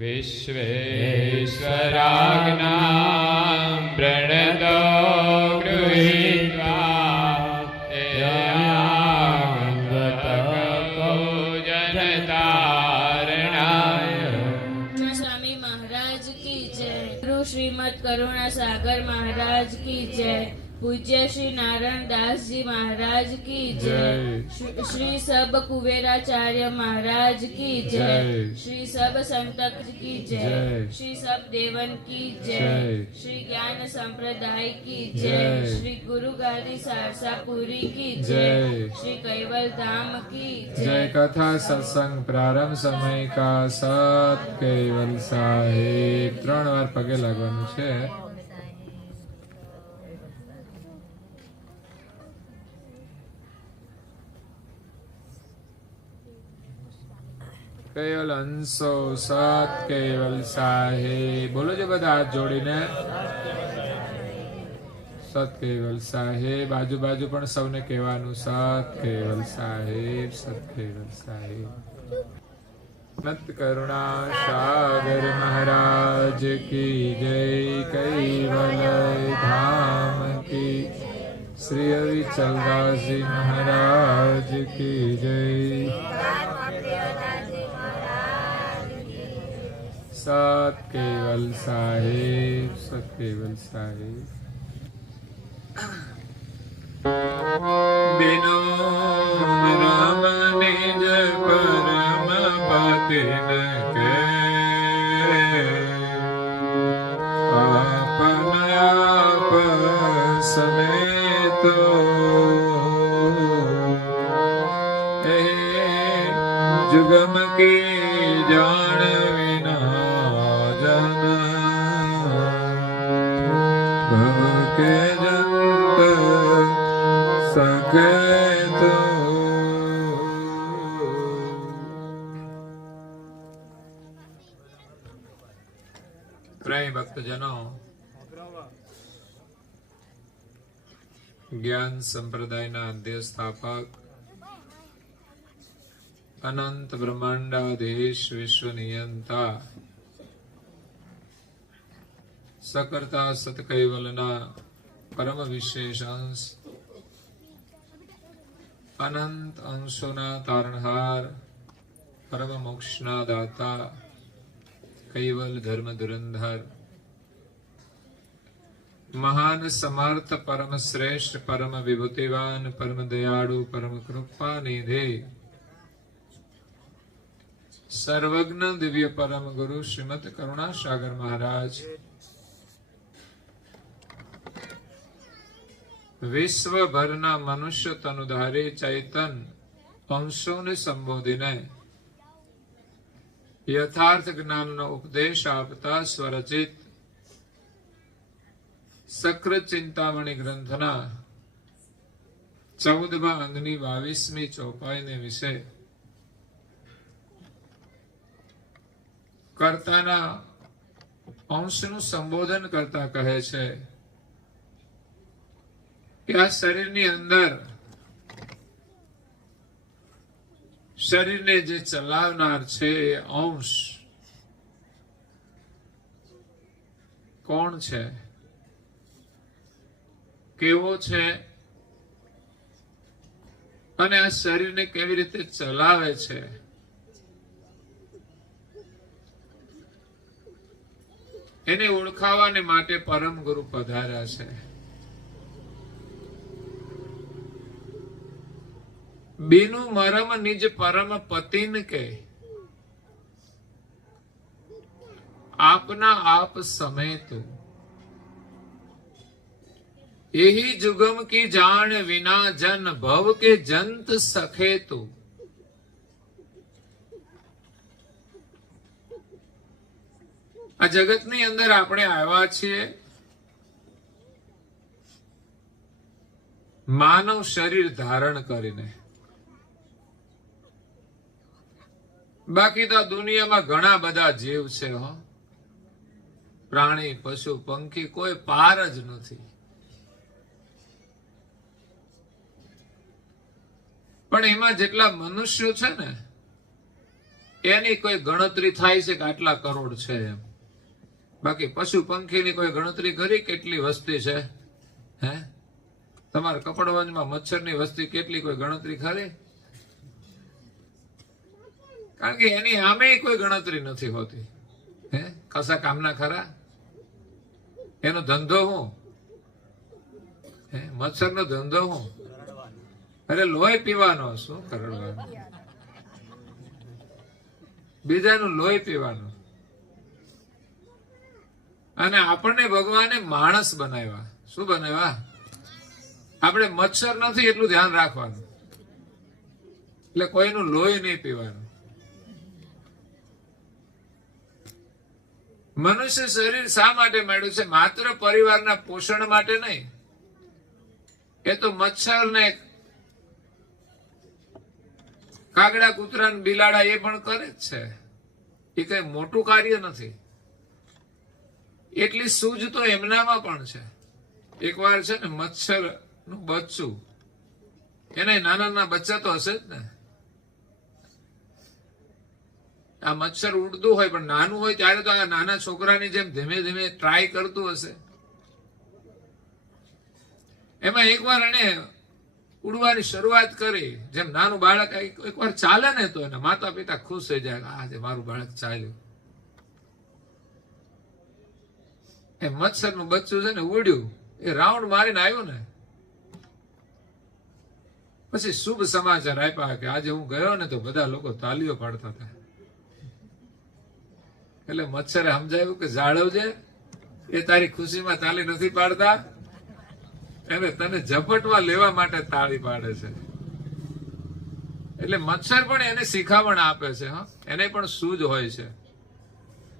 વિશ્વેશ્વરાજ્ઞાં પ્રણતો ગૃહીત્વા પૂજનતારણાય. સ્વામી મહારાજ કી જય. ગુરુ શ્રીમદ કરુણા સાગર મહારાજ કી જય. પૂજ્ય શ્રી નારાયણ દાસજી મહારાજ કી જય. શ્રી સબ કુબેરાચાર્ય મહારાજ કી જય. શ્રી સબ સંતક કી જય. શ્રી સબ દેવન કી જય. શ્રી જ્ઞાન સંપ્રદાય કી જય. શ્રી ગુરુ ગાદી સારસાપુરી કી જય. શ્રી કૈવલ ધામ કી જય. કથા સત્સંગ પ્રારંભ સમય કા સત કેવલ સાહેબ. 3 વાર પગે લાગવાનું છે. કેવલ હંસો સત કેવલ સાહેબ. બોલો છો બધા હાથ જોડીને. સત કેવલ સાહેબ. આજુબાજુ પણ સૌને કહેવાનું સત કેવલ સાહેબ, સત કેવલ સાહેબ. મત કરુણા સાગર મહારાજ કી જય. કૈવલ ધામ કી. શ્રી અવિચલદાસજી મહારાજ કી જય. સત કેવલ સાહેબ, સત કેવલ સાહેબ. બિનો રામ નિજ પરમ પતિન કે આપન આપ સમેતો એ જુગમ કી જાણ ભક્તજનો, જ્ઞાન સંપ્રદાયના આદ્ય સ્થાપક અનંત બ્રહ્માંડાધીશ વિશ્વ નિયંતા સકર્તા સતકૈવલના પરમ વિશેષ અંશ, અનંત અંશોના તારણહાર, પરમ મોક્ષના દાતા, કૈવલ ધર્મ ધુરંધર, મહાન સમર્થ, પરમ શ્રેષ્ઠ, પરમ વિભૂતિવાન, પરમ દયાળુ, પરમ કૃપા નિધે, સર્વજ્ઞ દિવ્ય પરમ ગુરુ શ્રીમદ કરુણા સાગર મહારાજ વિશ્વભરના મનુષ્ય તનુધારી ચૈતન અંશોને સંબોધીને યથાર્થ જ્ઞાનનો ઉપદેશ આપતા સ્વરચિત સક્ર ચિંતામણી ગ્રંથના 14મા અંગની 22મી ચોપાઈને વિશે કર્તાના અંશનું સંબોધન કરતા કહે છે કે આ શરીરની અંદર શરીરને જે ચલાવનાર છે એ અંશ કોણ છે, કેવો છે અને આ શરીરને કેવી રીતે ચલાવે છે, એને ઓળખાવાને માટે પરમ ગુરુ પધાર્યા છે. બીનું મરમ નિજ પરમ પતિન કે આપના આપ સમેત यही जुगम की जान विना जन भव के जंत सखे तू. આ જગતની અંદર આપણે આવ્યા છીએ માનવ શરીર ધારણ કરીને. બાકી તો દુનિયામાં ઘણા બધા જીવ છે, પ્રાણી, પશુ, પંખી, કોઈ પાર જ નથી. પણ એમાં જેટલા મનુષ્યો છે ને એની કોઈ ગણતરી થાય છે કે આટલા કરોડ છે એમ. બાકી પશુ પંખીની કોઈ ગણતરી કરી કેટલી વસ્તી છે? હે, તમારા કપડવંજમાં મચ્છરની વસ્તી કેટલી, કોઈ ગણતરી ખરી? કારણ કે એની આમે કોઈ ગણતરી નથી હોતી. હે, કશા કામના ખરા? એનો ધંધો હું? હે, મચ્છરનો ધંધો હું? અરે લોહી પીવાનો. શું કરવાનું? બીજાનું લોહી પીવાનું. અને આપણને ભગવાને માણસ બનાવ્યા. શું બનાવ્યા? આપણે મચ્છર નથી એટલું ધ્યાન રાખવાનું, એટલે કોઈનું લોહી નહીં પીવાનું. મનુષ્ય શરીર શા માટે મળ્યું છે? માત્ર પરિવારના પોષણ માટે નહીં. એ તો મચ્છર ને કાગડા, કૂતરા ને બિલાડા એ પણ કરે જ છે. એ કઈ મોટું કાર્ય નથી. એટલી સૂઝ તો એમનામાં પણ છે. એકવાર છે ને મચ્છર નું બચ્ચું, એને નાના નાના બચ્ચા તો હશે જ ને. આ મચ્છર ઉડતું હોય પણ નાનું હોય ત્યારે તો આ નાના છોકરાની જેમ ધીમે ધીમે ટ્રાય કરતું હશે. એમાં એકવાર એને ઉડવાની શરૂઆત કરી. જેમ નાનું બાળક એકવાર ચાલે ને તો એના માતા પિતા ખુશ થઈ જાય, આજે મારું બાળક ચાલ્યું. એ મચ્છર નું બચ્ચું છે ને ઉડ્યું, એ રાઉન્ડ મારીને આવ્યું ને પછી શુભ સમાચાર આપ્યા કે આજે હું ગયો ને તો બધા લોકો તાલીઓ પાડતા હતા. એટલે મચ્છરે સમજાયું કે જાળવજે, એ તારી ખુશીમાં તાલી નથી પાડતા, એને તને ઝપટવા લેવા માટે તાળી પાડે છે. એટલે મચ્છર પણ એને શિખામણ આપે છે. હા, એને પણ સૂઝ હોય છે.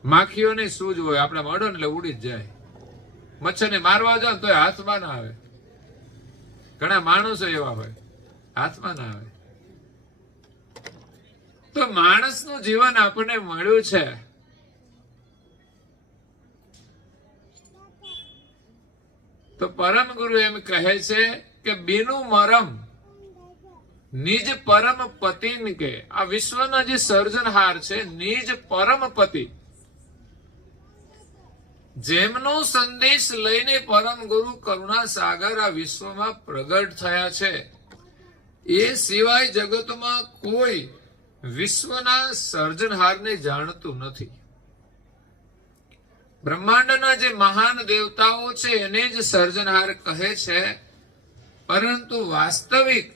માખીઓની સૂઝ હોય. આપણે મળો ને એટલે ઉડી જ જાય. મચ્છરને મારવા જાવ તો હાથમાં ના આવે. ઘણા માણસો એવા હોય, હાથમાં ના આવે. તો માણસનું જીવન આપણને મળ્યું છે. તો પરમ ગુરુ એમ કહે છે કે બીનું મરમ નિજ પરમ પતિ કે આ વિશ્વના જે સર્જનહાર છે, નિજ પરમ પતિ, જેમનો સંદેશ લઈને પરમ ગુરુ કરુણા સાગર આ વિશ્વમાં પ્રગટ થયા છે, એ સિવાય જગતમાં કોઈ વિશ્વના સર્જનહારને જાણતું નથી. બ્રહ્માંડના જે મહાન દેવતાઓ છે એને જ સર્જનહાર કહે છે, પરંતુ વાસ્તવિક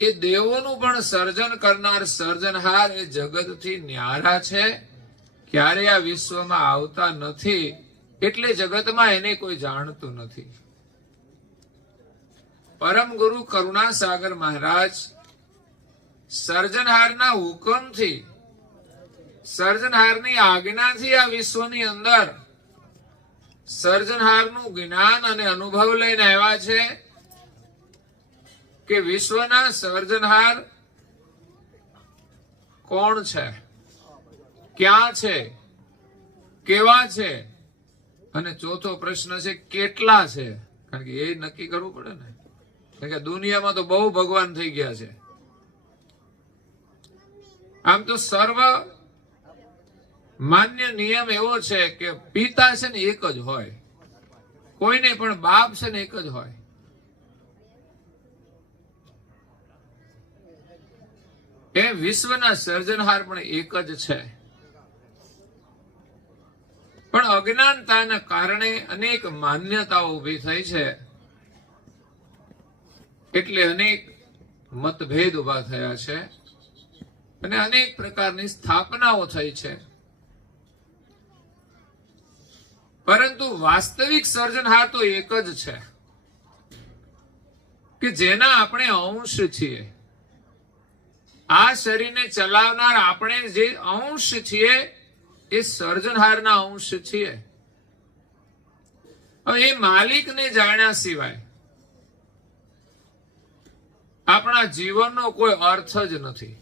એ દેવોનું પણ સર્જન કરનાર સર્જનહાર એ જગતથી ન્યારા છે. ક્યારે આ વિશ્વમાં આવતા નથી, એટલે જગતમાં એને કોઈ જાણતું નથી. પરમ ગુરુ કરુણા સાગર મહારાજ સર્જનહારના હુકમથી, સર્જનહારની આજ્ઞાથી આ વિશ્વની અંદર સર્જનહારનું જ્ઞાન અને અનુભવ લઈને આવ્યા છે કે વિશ્વના સર્જનહાર કોણ છે, ક્યાં છે, કેવા છે, અને ચોથો પ્રશ્ન છે કેટલા છે. કારણ કે એ નક્કી કરવું પડે ને. કારણ કે દુનિયામાં તો બહુ ભગવાન થઈ ગયા છે. આમ તો સર્વ માન્ય નિયમ એવો છે કે પિતા છે ને એક જ હોય, કોઈને પણ બાપ છે ને એક જ હોય. એ વિશ્વના સર્જનહાર પણ એક જ છે. પણ અજ્ઞાનતાના કારણે અનેક માન્યતાઓ ઉભી થઈ છે, એટલે અનેક મતભેદ ઉભા થયા છે અને અનેક પ્રકારની સ્થાપનાઓ થઈ છે. પરંતુ વાસ્તવિક સર્જનહાર તો એક જ છે કે જેના આપણે અંશ છીએ. આ શરીરને ચલાવનાર આપણે જે અંશ છીએ એ સર્જનહારના અંશ છીએ. હવે એ માલિકને જાણ્યા સિવાય આપણા જીવનનો કોઈ અર્થ જ નથી.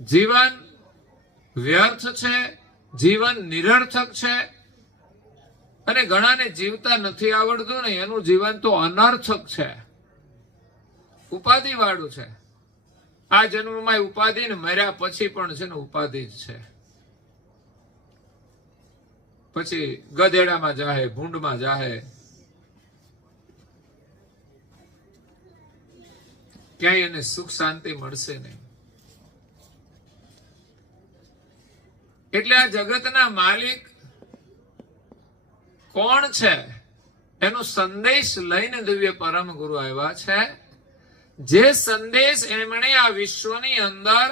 જીવન વ્યર્થ છે, જીવન નિરર્થક છે, અને ઘણાને જીવતા નથી આવડતું ને એનું જીવન તો અનર્થક છે, ઉપાધિ વાળું છે. આ જન્મમાં ઉપાધિ ને મર્યા પછી પણ છે ને ઉપાધિ જ છે. પછી ગધેડામાં જાહે, ભૂંડમાં જાહે, ક્યાંય એને સુખ શાંતિ મળશે નહીં. એટલે આ જગતના માલિક કોણ છે એનો સંદેશ લઈને દિવ્ય પરમ ગુરુ આવ્યા છે. જે સંદેશ એમણે આ વિશ્વની અંદર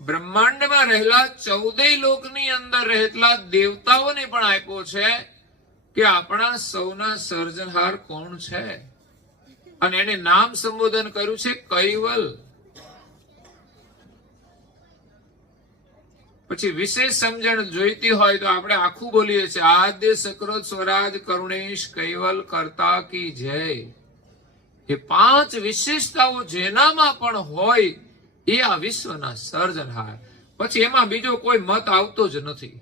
બ્રહ્માંડમાં રહેલા 14 લોકની અંદર રહેલા દેવતાઓને પણ આપ્યો છે કે આપણા સૌના સર્જનહાર કોણ છે. અને એને નામ સંબોધન કર્યું છે કૈવલ. પછી વિશેષ સમજણ જોઈતી હોય તો આપણે આખું બોલીએ છીએ આદ્ય સકૃત સ્વરાજ કરુણેશ કૈવલ કરતા કી જય. એ 5 વિશેષતાઓ જેનામાં પણ હોય એ આ વિશ્વના સર્જનહાર. પછી એમાં બીજો કોઈ મત આવતો જ નથી.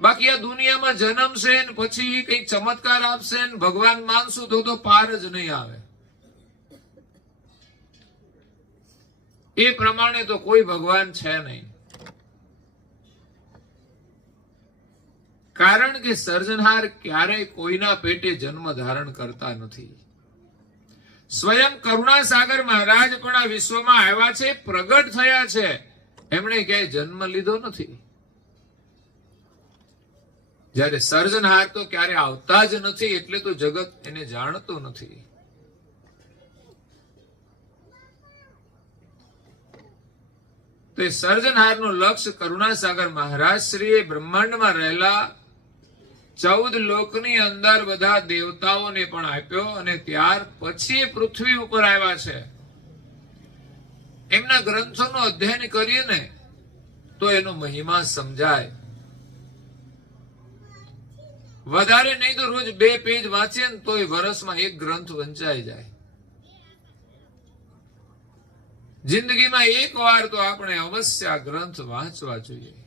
બાકી આ દુનિયામાં જન્મશે ને પછી કઈક ચમત્કાર આપશે ને ભગવાન માનશું તો પાર જ નહીં આવે. એ પ્રમાણે તો કોઈ ભગવાન છે નહીં. કારણ કે સર્જનહાર ક્યારેય કોઈના પેટે જન્મ ધારણ કરતા નથી. સ્વયં કરુણાસાગર મહારાજ પણ આ વિશ્વમાં આવ્યા છે, પ્રગટ થયા છે. એમણે ક્યાંય જન્મ લીધો નથી. જ્યારે સર્જનહાર તો ક્યારે આવતા જ નથી એટલે તો જગત એને જાણતું નથી. તો એ સર્જનહારનું લક્ષ્ય કરુણાસાગર મહારાજ શ્રીએ બ્રહ્માંડમાં રહેલા 14 લોકની અંદર બધા દેવતાઓને પણ આપ્યો અને ત્યાર પછી પૃથ્વી ઉપર આવ્યા છે. એમના ગ્રંથોનું અધ્યયન કરીએ ને તો એનો મહિમા સમજાય. વધારે નહીં તો રોજ 2 પેજ વાંચીએ ને તો વર્ષમાં 1 ગ્રંથ વંચાઈ જાય. જિંદગીમાં 1 વાર તો આપણે અવશ્ય આ ગ્રંથ વાંચવા જોઈએ.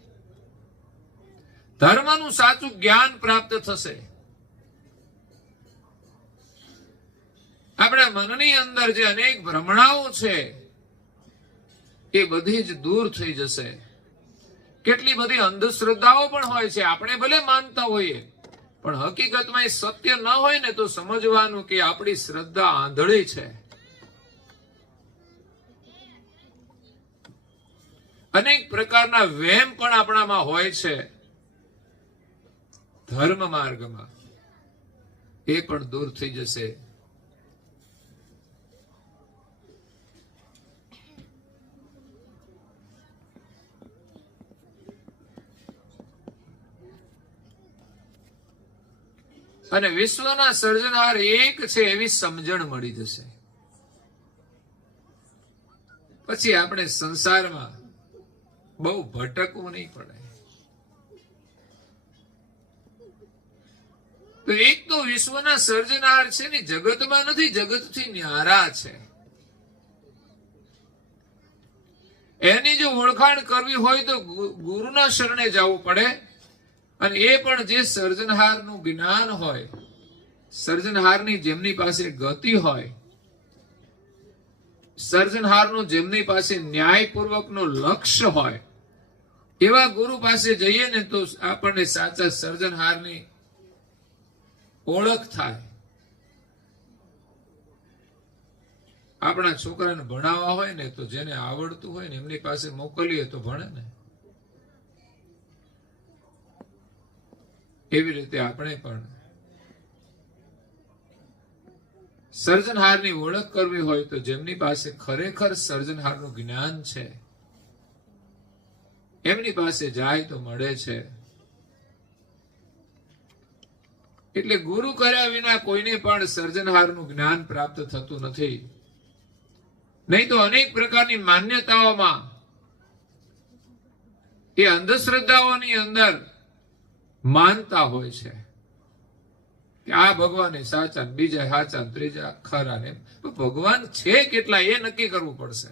ધર્મનું સાચું જ્ઞાન પ્રાપ્ત થશે. આપણા મનની અંદર જે અનેક ભ્રમણાઓ છે એ બધી જ દૂર થઈ જશે. કેટલી બધી અંધશ્રદ્ધાઓ પણ હોય છે, આપણે ભલે માનતા હોઈએ પણ હકીકતમાં એ સત્ય ન હોય ને તો સમજવાનું કે આપણી શ્રદ્ધા આંધળી છે. અનેક પ્રકારના વહેમ પણ આપણામાં હોય છે. ધર્મ માર્ગમાં એ પણ દૂર થઈ જશે. અને વિશ્વના સર્જનહાર એક છે એવી સમજણ મળી જશે. પછી આપણે સંસારમાં બહુ ભટકવું નહીં પડે. તો એક તો વિશ્વના સર્જનહાર છે ને જગતમાં નથી, જગતથી ન્યારા છે. એની જો ઓળખાણ કરવી હોય તો ગુરુના શરણે જવું પડે. અને એ પણ જે સર્જનહારનું જ્ઞાન હોય, સર્જનહારની જેમની પાસે ગતિ હોય, સર્જનહારનું જેમની પાસે ન્યાયપૂર્વકનું લક્ષ્ય હોય, એવા ગુરુ પાસે જઈએ ને તો આપણને સાચા સર્જનહારની ઓળખ થાય. આપણા છોકરાને ભણાવવા હોય ને તો જેને આવડતું હોય ને એમની પાસે મોકલીએ તો ભણે ને. એવી રીતે આપણે પણ સર્જનહારની ઓળખ કરવી હોય તો જેમની પાસે ખરેખર સર્જનહારનું જ્ઞાન છે એમની પાસે જાય તો મળે છે. એટલે ગુરુ કર્યા વિના કોઈને પણ સર્જનહારનું જ્ઞાન પ્રાપ્ત થતું નથી. નહીં તો અનેક પ્રકારની માન્યતાઓમાં એ અંધશ્રદ્ધાઓની અંદર માનતા હોય છે કે આ ભગવાન સાચા, બીજા સાચા, ત્રીજા ખરા. ને ભગવાન છે કેટલા એ નક્કી કરવું પડશે.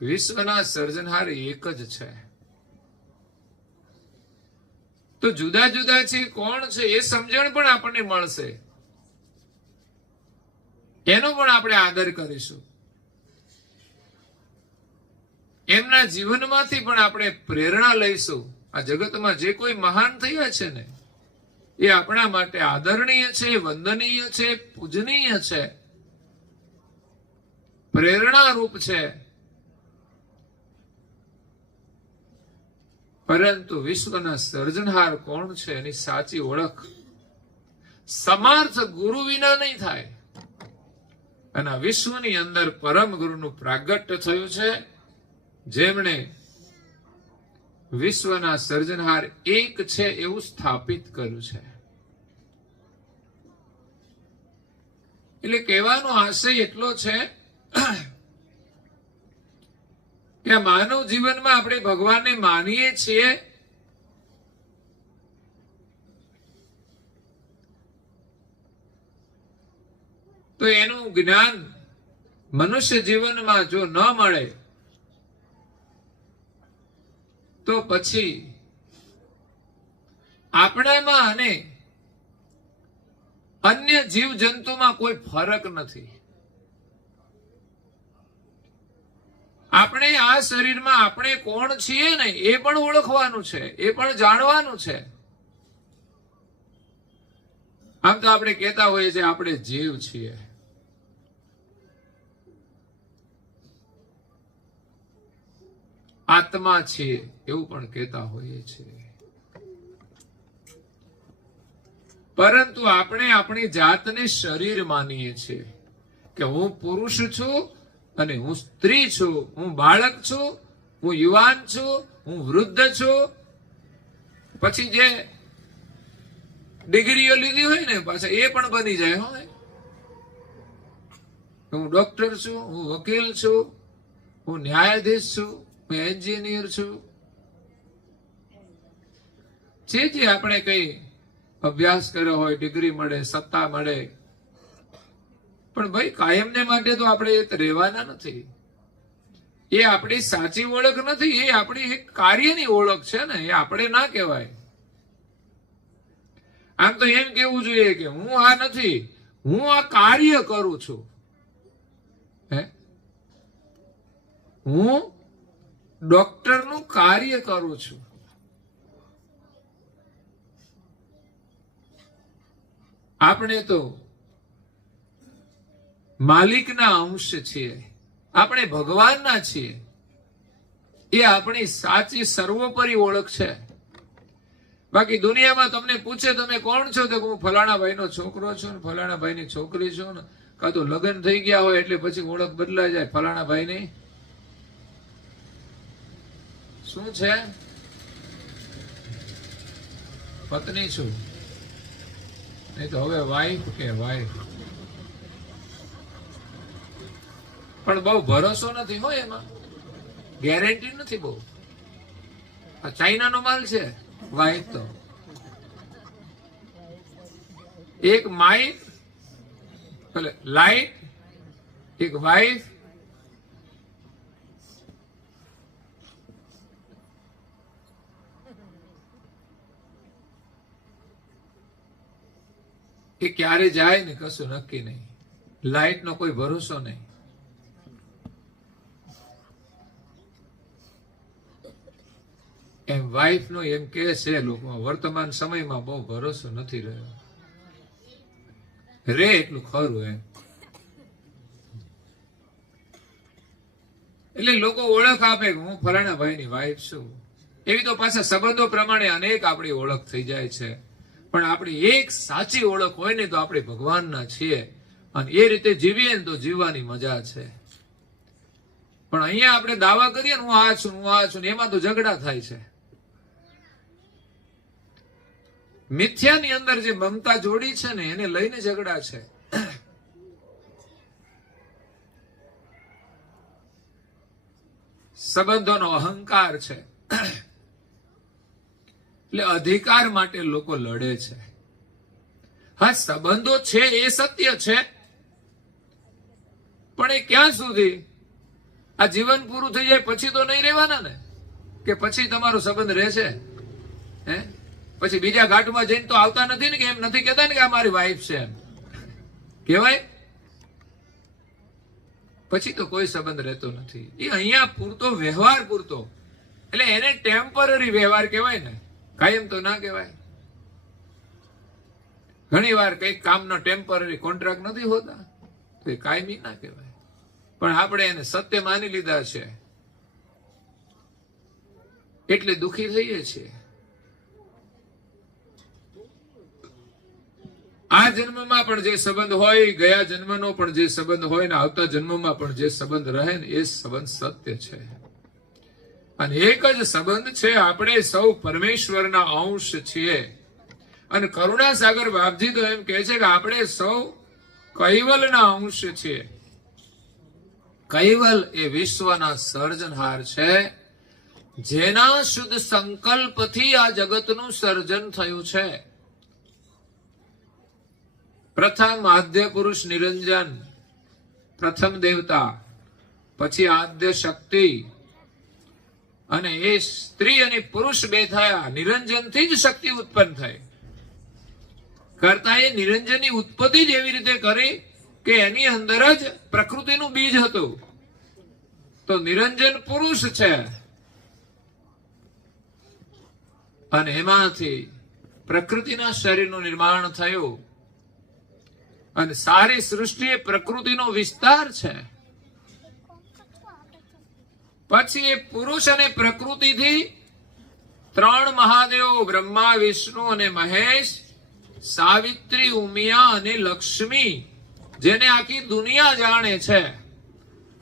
વિશ્વના સર્જનહાર એક જ છે. તો જુદા જુદા છે કોણ છે એ સમજણ પણ આપણને મળશે. એનો પણ આપણે આદર કરીશું. એમના જીવનમાંથી પણ આપણે પ્રેરણા લઈશું. આ જગતમાં જે કોઈ મહાન થયા છે ને, એ આપણા માટે આદરણીય છે, વંદનીય છે, પૂજનીય છે, પ્રેરણારૂપ છે. પરંતુ વિશ્વના સર્જનહાર કોણ છે એની સાચી ઓળખ સમાર્થ ગુરુ વિના નહીં થાય. અને આ વિશ્વની અંદર પરમ ગુરુનું પ્રાગટ્ય થયું છે, જેમણે વિશ્વના સર્જનહાર એક છે એવું સ્થાપિત કર્યું છે. એટલે કહેવાનો આશય એટલો છે કે માનવ જીવનમાં આપણે ભગવાનને માનીએ છીએ, તો એનું જ્ઞાન મનુષ્ય જીવનમાં જો ન મળે તો પછી આપણામાં અને અન્ય જીવ જંતુમાં કોઈ ફરક નથી. આપણે આ શરીરમાં આપણે કોણ છીએ ને એ પણ ઓળખવાનું છે, એ પણ જાણવાનું છે. આમ તો આપણે કહેતા હોઈએ છીએ આપણે જીવ છીએ, આત્મા છીએ એવું પણ કહેતા હોઈએ છીએ. પરંતુ આપણે આપણી જાતને શરીર માનીએ છીએ કે હું પુરુષ છું અને હું સ્ત્રી છું, હું બાળક છું, હું યુવાન છું, હું વૃદ્ધ છું. પછી જે ડિગ્રીઓ લીધી હોય ને પાછા એ પણ બની જાય. હોય હું ડોક્ટર છું, હું વકીલ છું, હું ન્યાયાધીશ છું, હું એન્જિનિયર છું. જે આપણે કઈ અભ્યાસ કર્યો હોય, ડિગ્રી મળે, સત્તા મળે, પણ ભાઈ કાયમને માટે તો આપણે રહેવાના નથી. એ આપણી સાચી ઓળખ નથી, એ આપણી એક કાર્યની ઓળખ છે ને, એ આપણે ના કહેવાય. આમ તો એમ કેવું જોઈએ કે હું આ નથી, હું આ કાર્ય કરું છું. હે, હું ડોક્ટરનું કાર્ય કરું છું. આપણે તો માલિકના અંશ છીએ, આપણે ભગવાનના છીએ. એ આપણી સાચી સર્વોપરી ઓળખ છે. બાકી દુનિયામાં તમને પૂછે તમે કોણ છો, તો હું ફલાણા ભાઈનો છોકરો છું ને ફલાણા ભાઈની છોકરી છું ને, કાં તો લગ્ન થઈ ગયા હોય એટલે પછી ઓળખ બદલાઈ જાય. ફલાણા ભાઈની શું છે, પત્ની છું, નહીં તો હવે વાઈફ કે વાઈફ. પણ બહુ ભરોસો નથી હોય એમાં, ગેરંટી નથી બહુ. આ ચાઇનાનો માલ છે વાઈફ. તો એક માઇક એટલે લાઈટ, એક વાઈફ. એ ક્યારે જાય ને કશું નક્કી નહીં. લાઈટ નો કોઈ ભરોસો નહીં. એમ વાઈફ નો એમ કે છે લોકો વર્તમાન સમયમાં બહુ ભરોસો નથી રહ્યો. રે એટલું ખરું એમ. એટલે લોકો ઓળખ આપે કે હું ફલાણા ભાઈની વાઈફ છું. એવી તો પાછા સંબંધો પ્રમાણે અનેક આપણી ઓળખ થઈ જાય છે. પણ આપણી એક સાચી ઓળખ હોય ને તો આપણે ભગવાનના છીએ, અને એ રીતે જીવીએ ને તો જીવવાની મજા છે. પણ અહીંયા આપણે દાવા કરીએ ને હું આ છું, હું આ છું, એમાં તો ઝઘડા થાય છે. મિથ્યાની અંદર જે મમતા જોડી છે ને એને લઈને ઝઘડા છે. સંબંધોનો અહંકાર છે, એટલે અધિકાર માટે લોકો લડે છે. હા, સંબંધો છે એ સત્ય છે, પણ એ ક્યાં સુધી? આ જીવન પૂરું થઈ જાય પછી તો નહીં રહેવાના ને, કે પછી તમારો સંબંધ રહેશે? હે, પછી બીજા ઘાટમાં જઈને તો આવતા નથી ને, કે એમ નથી કહેતા ને કે આ મારી વાઈફ છે એમ કહેવાય. પછી તો કોઈ સંબંધ રહેતો નથી. એ અહીંયા પૂરતો, વ્યવહાર પૂરતો, એટલે એને ટેમ્પરરી વ્યવહાર કહેવાય ને, કાયમ તો ના કહેવાય. ઘણી વાર કઈક કામનો ટેમ્પરરી કોન્ટ્રાક્ટ નથી હોતા, તો એ કાયમી ના કહેવાય. પણ આપણે એને સત્ય માની લીધા છે એટલે દુઃખી થઈએ છીએ. આ જન્મમાં પણ જે સંબંધ હોય, ગયા જન્મનો પણ જે સંબંધ હોય ને આવતા જન્મમાં પણ જે સંબંધ રહે ને એ સંબંધ સત્ય છે. અને એક જ સંબંધ છે, આપણે સૌ પરમેશ્વરના અંશ છીએ. અને કરુણાસાગર બાપજી તો એમ કહે છે કે આપણે સૌ કૈવલના અંશ છીએ. કૈવલ એ વિશ્વના સર્જનહાર છે, જેના શુદ્ધ સંકલ્પથી આ જગતનું સર્જન થયું છે. પ્રથમ આદ્ય પુરુષ નિરંજન, પ્રથમ દેવતા, પછી આદ્ય શક્તિ, અને એ સ્ત્રી અને પુરુષ બે થયા. નિરંજનથી જ શક્તિ ઉત્પન્ન થઈ. કરતા એ નિરંજનની ઉત્પત્તિ જ એવી રીતે કરી કે એની અંદર જ પ્રકૃતિનું બીજ હતું. તો નિરંજન પુરુષ છે અને એમાંથી પ્રકૃતિના શરીરનું નિર્માણ થયું. અને સારી સૃષ્ટિ એ પ્રકૃતિનો વિસ્તાર છે. પછી એ પુરુષ અને પ્રકૃતિથી ત્રણ મહાદેવો, બ્રહ્મા, વિષ્ણુ અને મહેશ, સાવિત્રી, ઉમિયા અને લક્ષ્મી, જેને આખી દુનિયા જાણે છે,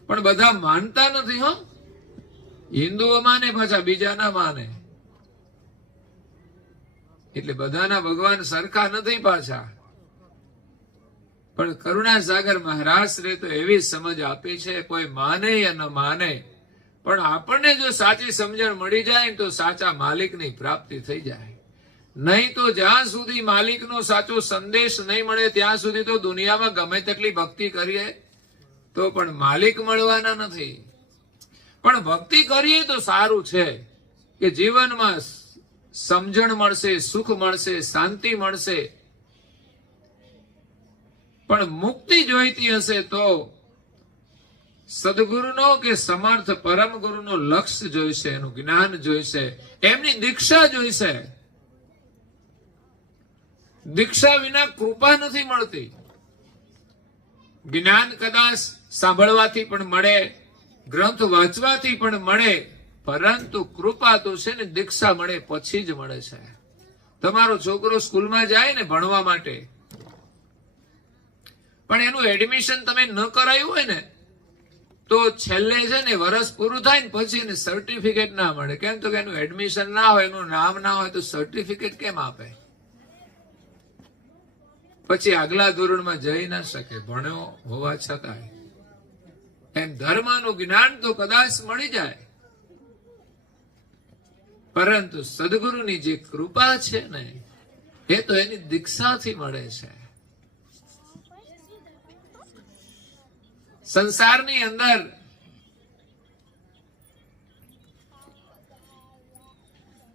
પણ બધા માનતા નથી. હો, હિન્દુઓ માને, પાછા બીજાના માને. એટલે બધાના ભગવાન સરખા નથી પાછા. પણ કરુણાસાગર મહારાજે તો એવી સમજ આપી છે, કોઈ માને યા ન માને, પણ આપણને જો સાચી સમજણ મળી જાય તો સાચા માલિકની પ્રાપ્તિ થઈ જાય. નહીં તો જ્યાં સુધી માલિકનો સાચો સંદેશ નહીં મળે ત્યાં સુધી તો દુનિયામાં ગમે તેટલી ભક્તિ કરીએ તો પણ માલિક મળવાના નથી. પણ ભક્તિ કરીએ તો સારું છે કે જીવનમાં સમજણ મળશે, સુખ મળશે, શાંતિ મળશે. પણ મુક્તિ જોઈતી હશે તો સદગુરુનો કે સમર્થ પરમ ગુરુનો લક્ષ્ય જોઈશે, એનું જ્ઞાન જોઈશે, એમની દીક્ષા જોઈશે. દીક્ષા વિના કૃપા નથી મળતી. જ્ઞાન કદાચ સાંભળવાથી પણ મળે, ગ્રંથ વાંચવાથી પણ મળે, પરંતુ કૃપા તો છે ને દીક્ષા મળે પછી જ મળે છે. તમારો છોકરો સ્કૂલમાં જાય ને ભણવા માટે, પણ એનું એડમિશન તમે ન કરાયું હોય ને તો છેલ્લે છે ને વર્ષ પૂરું થાય ને પછી એને સર્ટિફિકેટ ના મળે. કેમ તો કે એનું એડમિશન ના હોય, એનું નામ ના હોય તો સર્ટિફિકેટ કેમ આપે? પછી આગલા ધોરણમાં જઈ ના શકે ભણ્યો હોવા છતાંય. એમ ધર્મનું જ્ઞાન તો કદાચ મળી જાય, પરંતુ સદગુરુની જે કૃપા છે ને એ તો એની દીક્ષાથી મળે છે. સંસારની અંદર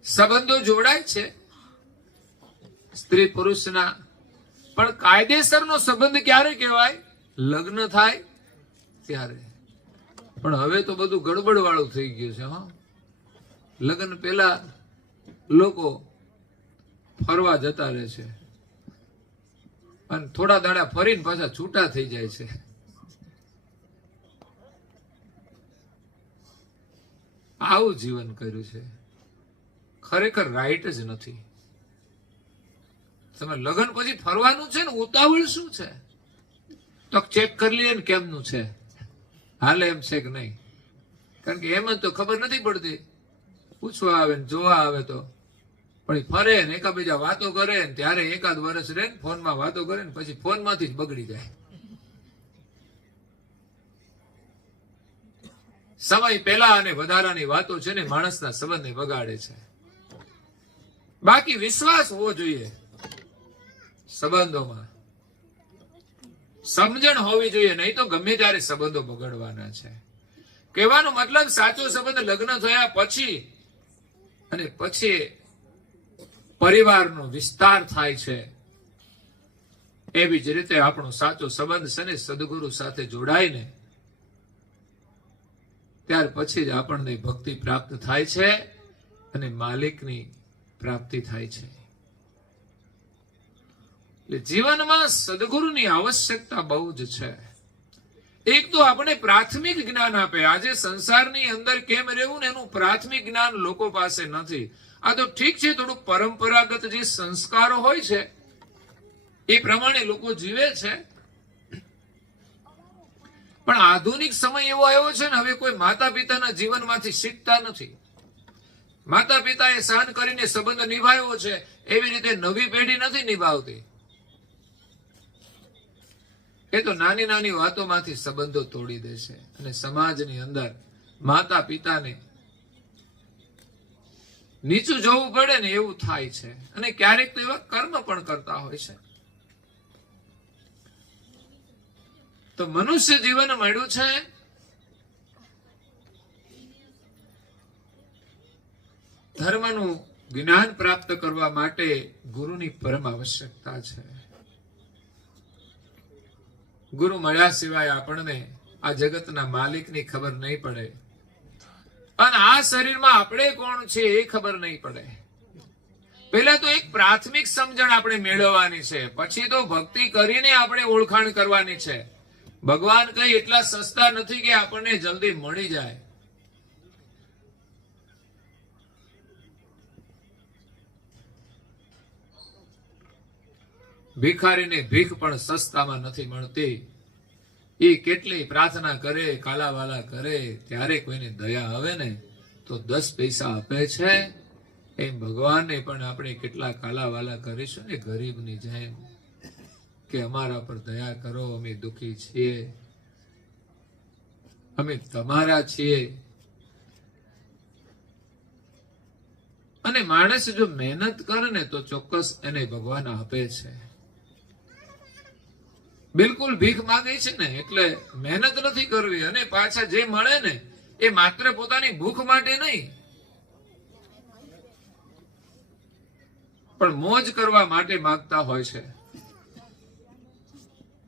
સંબંધો જોડાય છે સ્ત્રી પુરુષના, પણ કાયદેસરનો સંબંધ ક્યારે કહેવાય? લગ્ન થાય ત્યારે. પણ હવે તો બધું ગડબડ વાળું થઈ ગયું છે. હા, લગ્ન પહેલા લોકો ફરવા જતા રહે છે અને થોડા દાડા ફરીને પાછા છૂટા થઈ જાય છે. આવું જીવન કર્યું છે, ખરેખર રાઈટ જ નથી. તમે લગ્ન પછી ફરવાનું છે ને, ઉતાવળ શું છે? તો ચેક કરી લઈએ ને કેમનું છે, હાલે એમ છે કે નહીં. કારણ કે એમ જ તો ખબર નથી પડતી. પૂછવા આવે ને જોવા આવે તો, પણ એ ફરે ને એકાબીજા વાતો કરે ને ત્યારે એકાદ વર્ષ રહે ને ફોનમાં વાતો કરે ને પછી ફોનમાંથી જ બગડી જાય. સમય પહેલા અને વધારાની વાતો છે ને માણસના સંબંધને બગાડે છે. બાકી વિશ્વાસ હોવો જોઈએ સંબંધોમાં, સમજણ હોવી જોઈએ, નહીં તો ગમે ત્યારે સંબંધો બગડવાના છે. કહેવાનો મતલબ સાચો સંબંધ લગ્ન થયા પછી અને પછી પરિવારનો વિસ્તાર થાય છે. એવી જ રીતે આપણો સાચો સંબંધ છે ને સદગુરુ સાથે જોડાઈને ત્યાર પછી જ આપણને ભક્તિ પ્રાપ્ત થાય છે અને માલિકની પ્રાપ્તિ થાય છે. એટલે જીવનમાં સદગુરુની આવશ્યકતા બહુ જ છે. એક તો આપણે પ્રાથમિક જ્ઞાન આપે. આજે સંસારની અંદર કેમ રહેવું ને એનું પ્રાથમિક જ્ઞાન લોકો પાસે નથી. આ તો ઠીક છે, થોડુંક પરંપરાગત જે સંસ્કારો હોય છે એ પ્રમાણે લોકો જીવે છે, પણ આધુનિક સમય એવો આવ્યો છે ને, હવે કોઈ માતા પિતાના જીવનમાંથી શીખતા નથી. માતા પિતાએ સહન કરીને સંબંધ નિભાવ્યો છે, એવી રીતે નવી પેઢી નથી નિભાવતી. એ તો નાની નાની વાતોમાંથી સંબંધો તોડી દે છે અને સમાજની અંદર માતા પિતાને નીચું જોવું પડે ને એવું થાય છે. અને ક્યારેક તો એવા કર્મ પણ કરતા હોય છે. તો મનુષ્ય જીવન મળ્યું છે ધર્મનું જ્ઞાન પ્રાપ્ત કરવા માટે ગુરુની પરમ આવશ્યકતા છે. ગુરુ મળ્યા સિવાય આપણને આ જગતના માલિકની ખબર નહીં પડે અને આ શરીરમાં આપણે કોણ છે એ ખબર નહીં પડે. પહેલા તો એક પ્રાથમિક સમજણ આપણે મેળવવાની છે, પછી તો ભક્તિ કરીને આપણે ઓળખાણ કરવાની છે. ભગવાન કઈ એટલા સસ્તા નથી કે આપણને જલ્દી મળી જાય. ભિખારીને ભીખ પણ સસ્તામાં નથી મળતી. એ કેટલી પ્રાર્થના કરે, કાલાવાલા કરે, ત્યારે કોઈને દયા આવે ને તો 10 પૈસા આપે છે. એમ ભગવાનને પણ આપણે કેટલા કાલાવાલા કરીશું ને ગરીબની જેમ, કે અમારા પર દયા કરો, અમે દુઃખી છીએ, અમે તમારા છીએ. અને માણસ જો મહેનત કરે ને તો ચોક્કસ એને ભગવાન આપે છે. બિલકુલ ભીખ માંગે છે ને એટલે મહેનત નથી કરવી, અને પાછા જે મળે ને એ માત્ર પોતાની ભૂખ માટે નહીં, પણ મોજ કરવા માટે માંગતા હોય છે.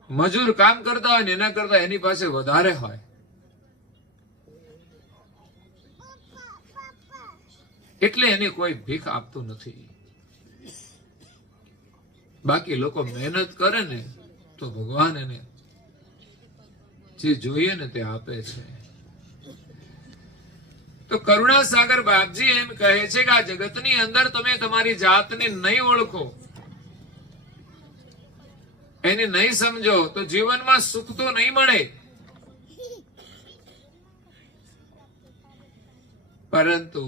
મજૂર કામ કરતા હોય ને એના કરતા એની પાસે વધારે હોય. એટલે એને કોઈ ભીખ આપતું નથી. બાકી લોકો મહેનત કરે ને તો ભગવાન એને જે જોઈએ ને તે આપે છે. તો કરુણાસાગર બાપજી એમ કહે છે કે આ જગતની અંદર તમે તમારી જાતને નહીં ઓળખો, એને નહીં સમજો તો જીવનમાં સુખ તો નહીં મળે, પરંતુ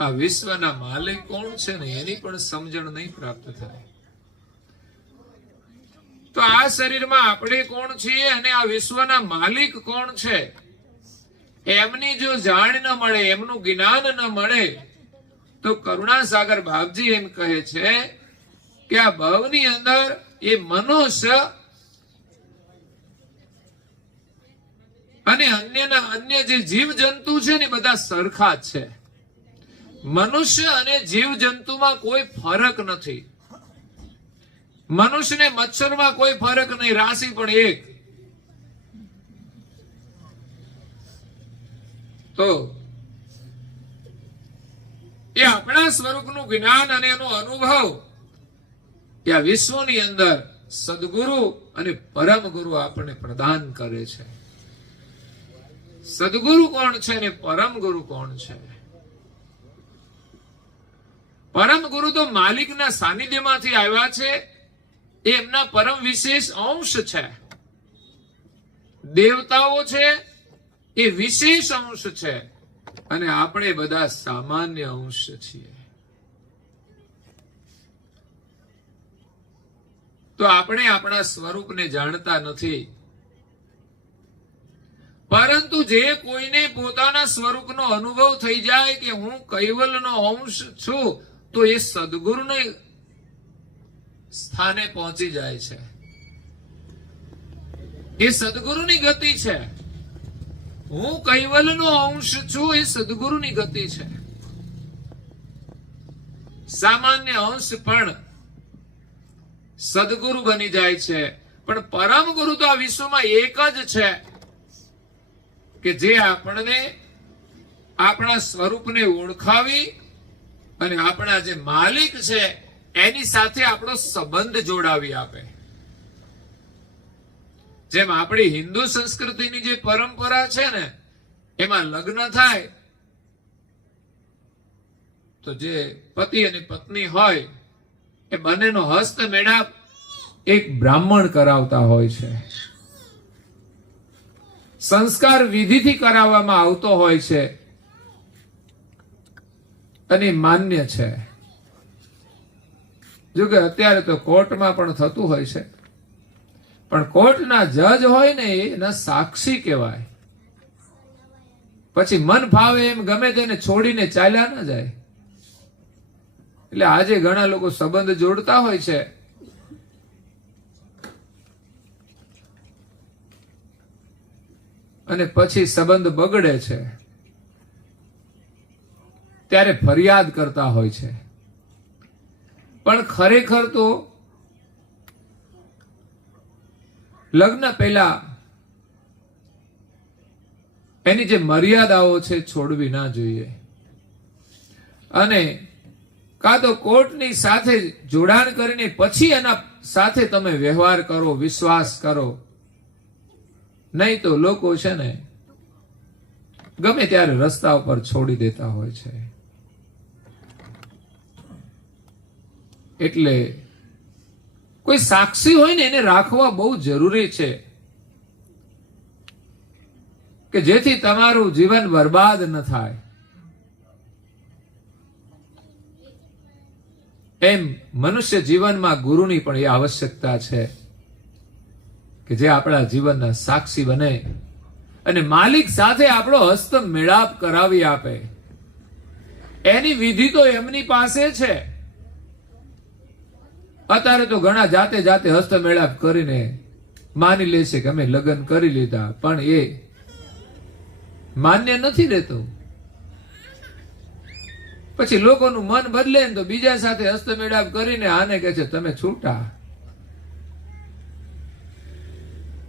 આ વિશ્વના માલિક કોણ છે ને એની પણ સમજણ નહીં પ્રાપ્ત થાય. તો આ શરીરમાં આપણે કોણ છીએ અને આ વિશ્વના માલિક કોણ છે એમની જો જાણ ન મળે, એમનું જ્ઞાન ન મળે, તો કરુણાસાગર બાપજી એમ કહે છે કે આ ભવની અંદર એ મનુષ્ય અને અન્ય જે જીવ જંતુ છે ને બધા સરખા જ છે. મનુષ્ય અને જીવ જંતુમાં કોઈ ફરક નથી. મનુષ્ય ને મચ્છરમાં કોઈ ફરક નહીં, રાશિ પણ એક. તો એ આપણા સ્વરૂપનું જ્ઞાન અને એનો અનુભવ એ આ વિશ્વની અંદર સદગુરુ અને પરમ ગુરુ આપણને પ્રદાન કરે છે. સદગુરુ કોણ છે અને પરમ ગુરુ કોણ છે? પરમ ગુરુ તો માલિકના સાનિધ્યમાંથી આવ્યા છે, એ એમના પરમ વિશેષ અંશ છે. દેવતાઓ છે એ વિશેષ અંશ છે અને આપણે બધા સામાન્ય અંશ છીએ. તો આપણે આપણા સ્વરૂપને જાણતા નથી, પરંતુ જે કોઈને પોતાના સ્વરૂપનો અનુભવ થઈ જાય કે હું કૈવલ્યનો અંશ છું, તો એ સદગુરુને સ્થાને પહોંચી જાય છે. એ સદગુરુની ગતિ છે. હું કૈવલ્યનો અંશ છું એ સદગુરુની ગતિ છે. સામાન્ય અંશ પણ સદગુરુ બની જાય છે, પણ પરમ ગુરુ તો આ વિશ્વમાં એક જ છે. કે જે આપણને આપણા સ્વરૂપને ઓળખાવી અને આપણા જે માલિક છે એની સાથે આપણો સંબંધ જોડાવી આપે. જેમ આપણી હિન્દુ સંસ્કૃતિની જે પરંપરા છે ને, એમાં લગ્ન થાય તો જે પતિ અને પત્ની હોય એ બંનેનો હસ્ત મેળાપ એક બ્રાહ્મણ કરાવતા હોય છે. સંસ્કાર વિધિથી કરાવવામાં આવતો હોય છે અને માન્ય છે. જો કે અત્યારે તો કોર્ટમાં પણ થતું હોય છે, પણ કોર્ટના જજ હોય ને એના સાક્ષી કહેવાય. પછી મન ફાવે એમ ગમે તેને છોડીને ચાલ્યા ના જાય. એટલે આજે ઘણા લોકો સંબંધ જોડતા હોય છે, અને પછી સંબંધ બગડે છે ત્યારે ફરિયાદ કરતા હોય છે. પણ ખરેખર તો લગ્ન પહેલા એની જે મર્યાદાઓ છે છોડવી ના જોઈએ. અને કાં તો કોર્ટની સાથે જોડાણ કરીને પછી એના સાથે તમે વ્યવહાર કરો, વિશ્વાસ કરો. નહીં તો લોકો છે ને ગમે ત્યારે રસ્તા ઉપર છોડી દેતા હોય છે. એટલે કોઈ સાક્ષી હોય ને એને રાખવા બહુ જરૂરી છે, કે જેથી તમારું જીવન બરબાદ ન થાય. એમ મનુષ્ય જીવનમાં ગુરુની પણ એ આવશ્યકતા છે કે જે આપણા જીવનના સાક્ષી બને અને માલિક સાથે આપણો હસ્ત મેળાપ કરાવી આપે. એની વિધિ તો એમની પાસે છે. અત્યારે તો ઘણા જાતે જાતે હસ્ત મેળાપ કરીને માની લે છે કે અમે લગ્ન કરી લીધા, પણ એ માન્ય નથી રહેતું. પછી લોકોનું મન બદલે ને તો બીજા સાથે હસ્ત મેળાપ કરીને આને કહે છે તમે છૂટા.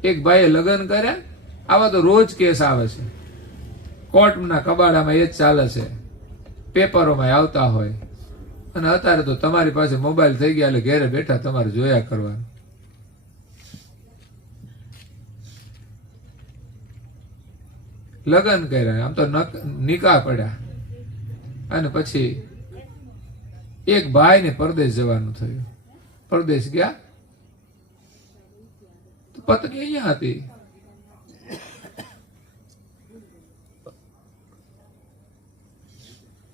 એક ભાઈએ લગ્ન કર્યા, આવા તો રોજ કેસ આવે છે. કોર્ટના કબાડામાં એ જ ચાલે છે, પેપરોમાં આવતા હોય. અને અત્યારે તો તમારી પાસે મોબાઈલ થઈ ગયા એટલે ઘેરે બેઠા તમારે જોયા કરવાનું. લગ્ન કર્યા, આમ તો નિકાહ પડ્યા, અને પછી એક ભાઈને પરદેશ જવાનું થયું. પરદેશ ગયા તો પત્ની અહીંયા હતી.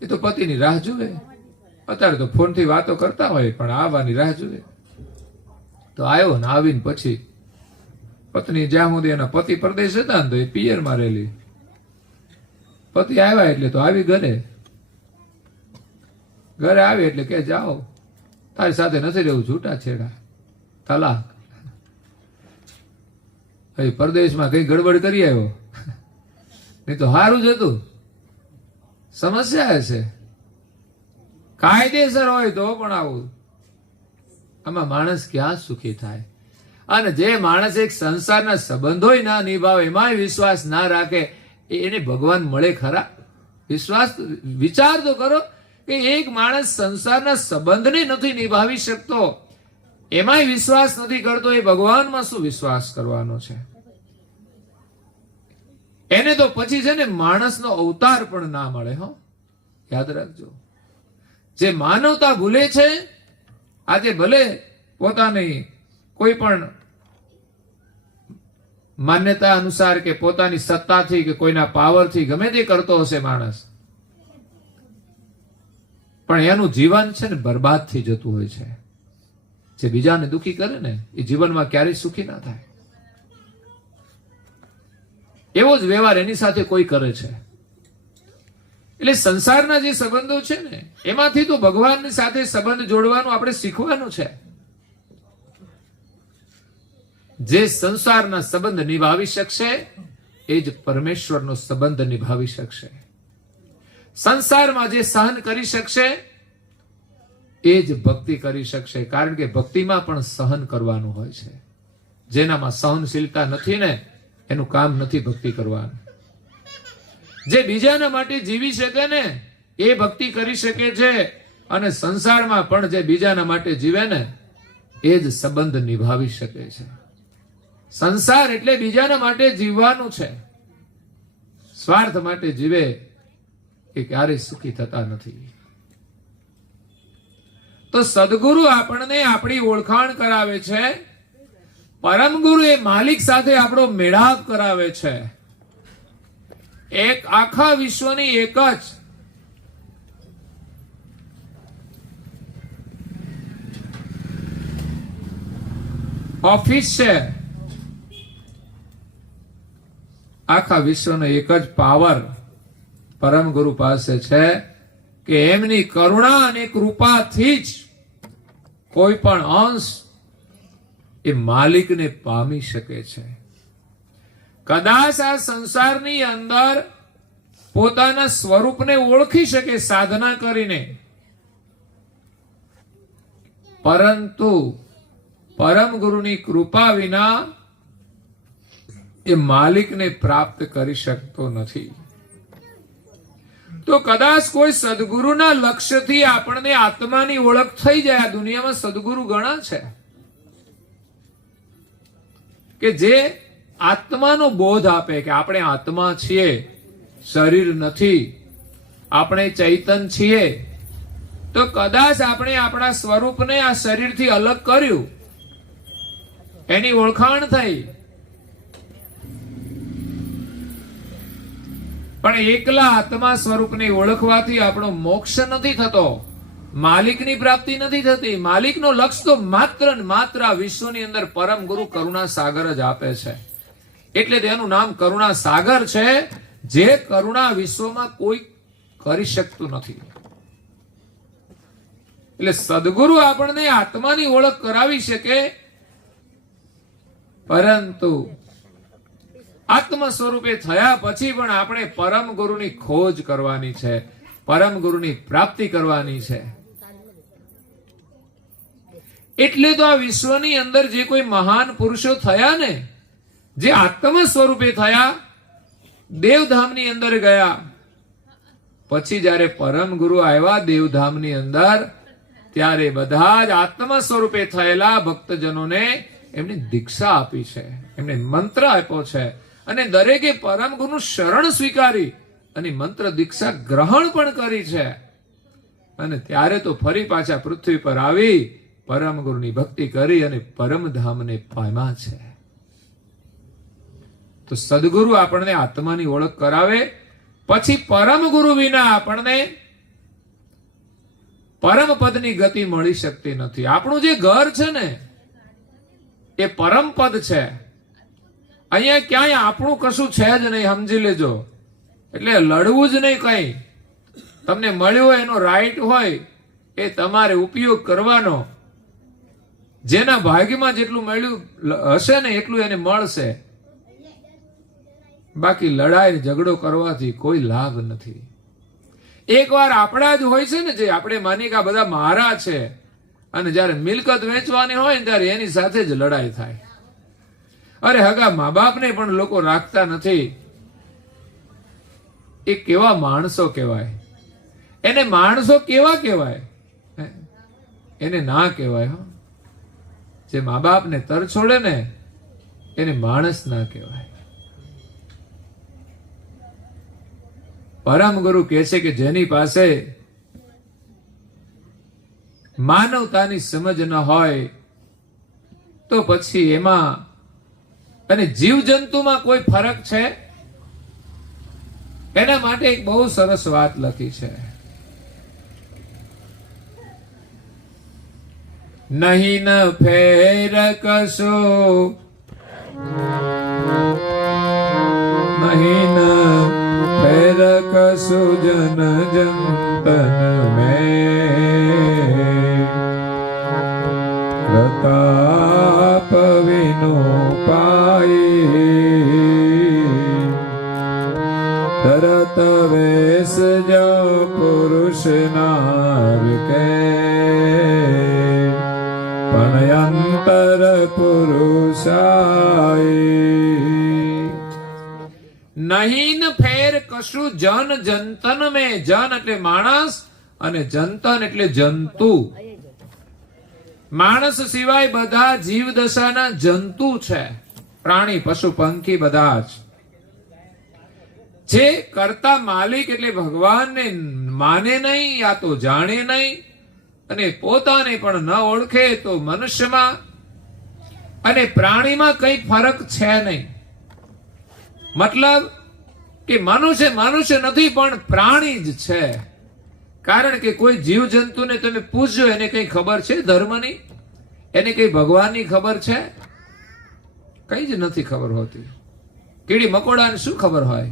એ તો પતિની રાહ જુએ. અત્યારે તો ફોનથી વાતો કરતા હોય, પણ આવવાની રાહ જુએ. તો આવ્યો ને આવીને પછી પત્ની જ્યાં સુધી એના પતિ પરદેશ હતા ને તો એ પિયરમાં રહેલી. પતિ આવ્યા એટલે તો આવી ઘરે. ઘરે આવી એટલે કે જાઓ તારી સાથે નથી રહેવું, છૂટાછેડા, તલાક. પરદેશમાં કઈ ગડબડ કરી આવ્યો, નહીં તો સારું જ હતું. સમસ્યા છે. કાયદેસર હોય તો પણ આવું. આમાં માણસ ક્યાં સુખી થાય? અને જે માણસ એક સંસારના સંબંધો ના નિભાવે, એમાં વિશ્વાસ ના રાખે, એને ભગવાન મળે ખરા? વિશ્વાસ વિચાર તો કરો કે એક માણસ સંસારના સંબંધને નથી નિભાવી શકતો, એમાંય વિશ્વાસ નથી કરતો, એ ભગવાનમાં શું વિશ્વાસ કરવાનો છે? એને તો પછી છે ને માણસનો અવતાર પણ ના મળે. હો, યાદ રાખજો. જે માનવતા ભૂલે છે, આજે ભલે પોતાની કોઈ પણ માન્યતા અનુસાર કે પોતાની સત્તાથી કે કોઈના પાવરથી ગમે તે કરતો હશે માણસ, પણ એનું જીવન છે ને બરબાદ થઈ જતું હોય છે. જે બીજાને દુખી કરે ને એ જીવનમાં ક્યારેય સુખી ના થાય. એવો જ વ્યવહાર એની સાથે કોઈ કરે છે. એટલે સંસારના જે સંબંધો છે ને એમાંથી તો ભગવાનની સાથે સંબંધ જોડવાનું આપણે શીખવાનું છે. જે સંસારના સંબંધ નિભાવી શકશે એ જ પરમેશ્વરનો સંબંધ નિભાવી શકશે. સંસારમાં જે સહન કરી શકશે એ જ ભક્તિ કરી શકશે. કારણ કે ભક્તિમાં પણ સહન કરવાનું હોય છે. જેનામાં સહનશીલતા નથી ને એનું કામ નથી ભક્તિ કરવાનું. જે બીજાના માટે જીવી શકે ને એ ભક્તિ કરી શકે છે, અને સંસારમાં પણ જે બીજાના માટે જીવે ને એ જ સંબંધ નિભાવી શકે છે. સંસાર એટલે બીજાના માટે જીવવાનું છે. સ્વાર્થ માટે જીવે એ ક્યારેય સુખી થતા નથી. તો સદગુરુ આપણને આપણી ઓળખાણ કરાવે છે. પરમ ગુરુ એ માલિક સાથે આપણો મેળાપ કરાવે છે. એક આખા વિશ્વની એક જ ઓફિસ છે. આખા વિશ્વનો એક જ પાવર પરમ ગુરુ પાસે છે કે એમની કરુણા અને કૃપાથી જ કોઈ પણ અંશ એ માલિકને પામી શકે છે. કદાચ આ સંસારની અંદર પોતાના સ્વરૂપને ઓળખી શકે સાધના કરીને, પરંતુ પરમ ગુરુની કૃપા વિના એ માલિકને પ્રાપ્ત કરી શકતો નથી. તો કદાચ કોઈ સદગુરુના લક્ષ્યથી આપણને આત્માની ઓળખ થઈ જાય. આ દુનિયામાં સદગુરુ ઘણા છે કે જે આત્માનો બોધ આપે કે આપણે આત્મા છીએ, શરીર નથી, આપણે ચૈતન છીએ. તો કદાચ આપણે આપણા સ્વરૂપને આ શરીરથી અલગ કર્યું, એની ઓળખાણ થઈ, પણ એકલા આત્મા સ્વરૂપને ઓળખવાથી આપણો મોક્ષ નથી થતો, માલિકની પ્રાપ્તિ નથી થતી. માલિકનો લક્ષ્ય તો માત્ર ને માત્ર આ વિશ્વની અંદર પરમ ગુરુ કરુણા સાગર જ આપે છે. એટલે તેનું નામ કરુણા સાગર છે, જે કરુણા વિશ્વમાં કોઈ કરી શકતું નથી. એટલે સદગુરુ આપણને આત્માની ઓળખ કરાવી શકે, પરંતુ આત્મ સ્વરૂપે થયા પછી પણ આપણે પરમ ગુરુની ખોજ કરવાની છે, પરમ ગુરુની પ્રાપ્તિ કરવાની છે. એટલે તો આ વિશ્વની અંદર જે કોઈ મહાન પુરુષો થયા ને, જે આત્મ સ્વરૂપે થયા, દેવધામની અંદર ગયા, પછી જયારે પરમ ગુરુ આવ્યા દેવધામની અંદર, ત્યારે બધા જ આત્મ સ્વરૂપે થયેલા ભક્તજનોને એમને દીક્ષા આપી છે, એમને મંત્ર આપ્યો છે, અને દરેકે પરમ ગુરુનું શરણ સ્વીકારી અને મંત્ર દીક્ષા ગ્રહણ પણ કરી છે. અને ત્યારે તો ફરી પાછા પૃથ્વી પર આવી પરમ ગુરુની ભક્તિ કરી અને પરમધામને પામ્યા છે. તો સદગુરુ આપણને આત્માની ઓળખ કરાવે, પછી પરમ ગુરુ વિના આપણને પરમ પદની ગતિ મળી શકતી નથી. આપણું જે ઘર છે ને એ પરમ પદ છે. અહીંયા ક્યાંય આપણું કશું છે જ નહીં, સમજી લેજો. એટલે લડવું જ નહીં. કઈ તમને મળ્યું હોય એનો રાઈટ હોય એ તમારે ઉપયોગ કરવાનો. જેના ભાગ્યમાં જેટલું મળ્યું હશે ને એટલું એને મળશે. બાકી લડાઈ ઝઘડો કરવાથી કોઈ લાભ નથી. એકવાર આપણા જ હોય છે ને, જે આપણે માની કે આ બધા મારા છે, અને જયારે મિલકત વેચવાની હોય ને ત્યારે એની સાથે જ લડાઈ થાય. અરે હગા મા બાપને પણ લોકો રાખતા નથી. એ કેવા માણસો કહેવાય? એને માણસો કેવા કહેવાય? એને ના કહેવાય. હો, જે મા બાપને તર છોડે ને એને માણસ ના કહેવાય. પરમ ગુરુ કહે છે કે જેની પાસે માનવતાની સમજ ન હોય તો પછી એમાં અને જીવજંતુમાં કોઈ ફરક છે? એના માટે એક બહુ સરસ વાત લખી છે. નહીં ન ફેર કશો, નહીં ન ફેર કશો જન જંતન મેં, પ્રતાપ વિનો પાઈ તરત વેશ જ પુરુષ નાર કે, પણ અંતર પુરુષાય. નહીં ફેર પશુ જન જંતન મેં, જન એટલે માણસ અને જંતન એટલે જંતુ. માણસ સિવાય બધા જીવ દશાના જંતુ છે, પ્રાણી પશુ પંખી બધા જ. જે કરતા માલિક એટલે ભગવાનને માને નહીં, યા તો જાણે નહીં, અને પોતાને પણ ન ઓળખે, તો મનુષ્યમાં અને પ્રાણીમાં કઈ ફરક છે નહીં. મતલબ કે મનુષ્ય નથી પણ પ્રાણી જ છે. કારણ કે કોઈ જીવ જંતુને તમે પૂછજો, એને કઈ ખબર છે ધર્મની? એને કઈ ભગવાનની ખબર છે? કઈ જ નથી ખબર હોતી. કીડી મકોડાને શું ખબર હોય?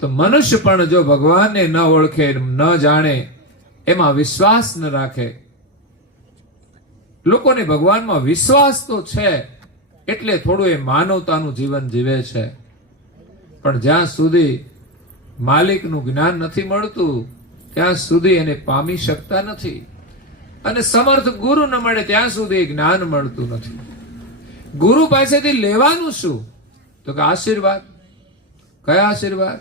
તો મનુષ્ય પણ જો ભગવાનને ન ઓળખે, ન જાણે, એમાં વિશ્વાસ ન રાખે. લોકોને ભગવાનમાં વિશ્વાસ તો છે એટલે થોડું એ માનવતાનું જીવન જીવે છે, પણ જ્યાં સુધી માલિકનું જ્ઞાન નથી મળતું ત્યાં સુધી એને પામી શકતા નથી. અને સમર્થ ગુરુ ન મળે ત્યાં સુધી જ્ઞાન મળતું નથી. ગુરુ પાસેથી લેવાનું શું? તો કે આશીર્વાદ. કયા આશીર્વાદ?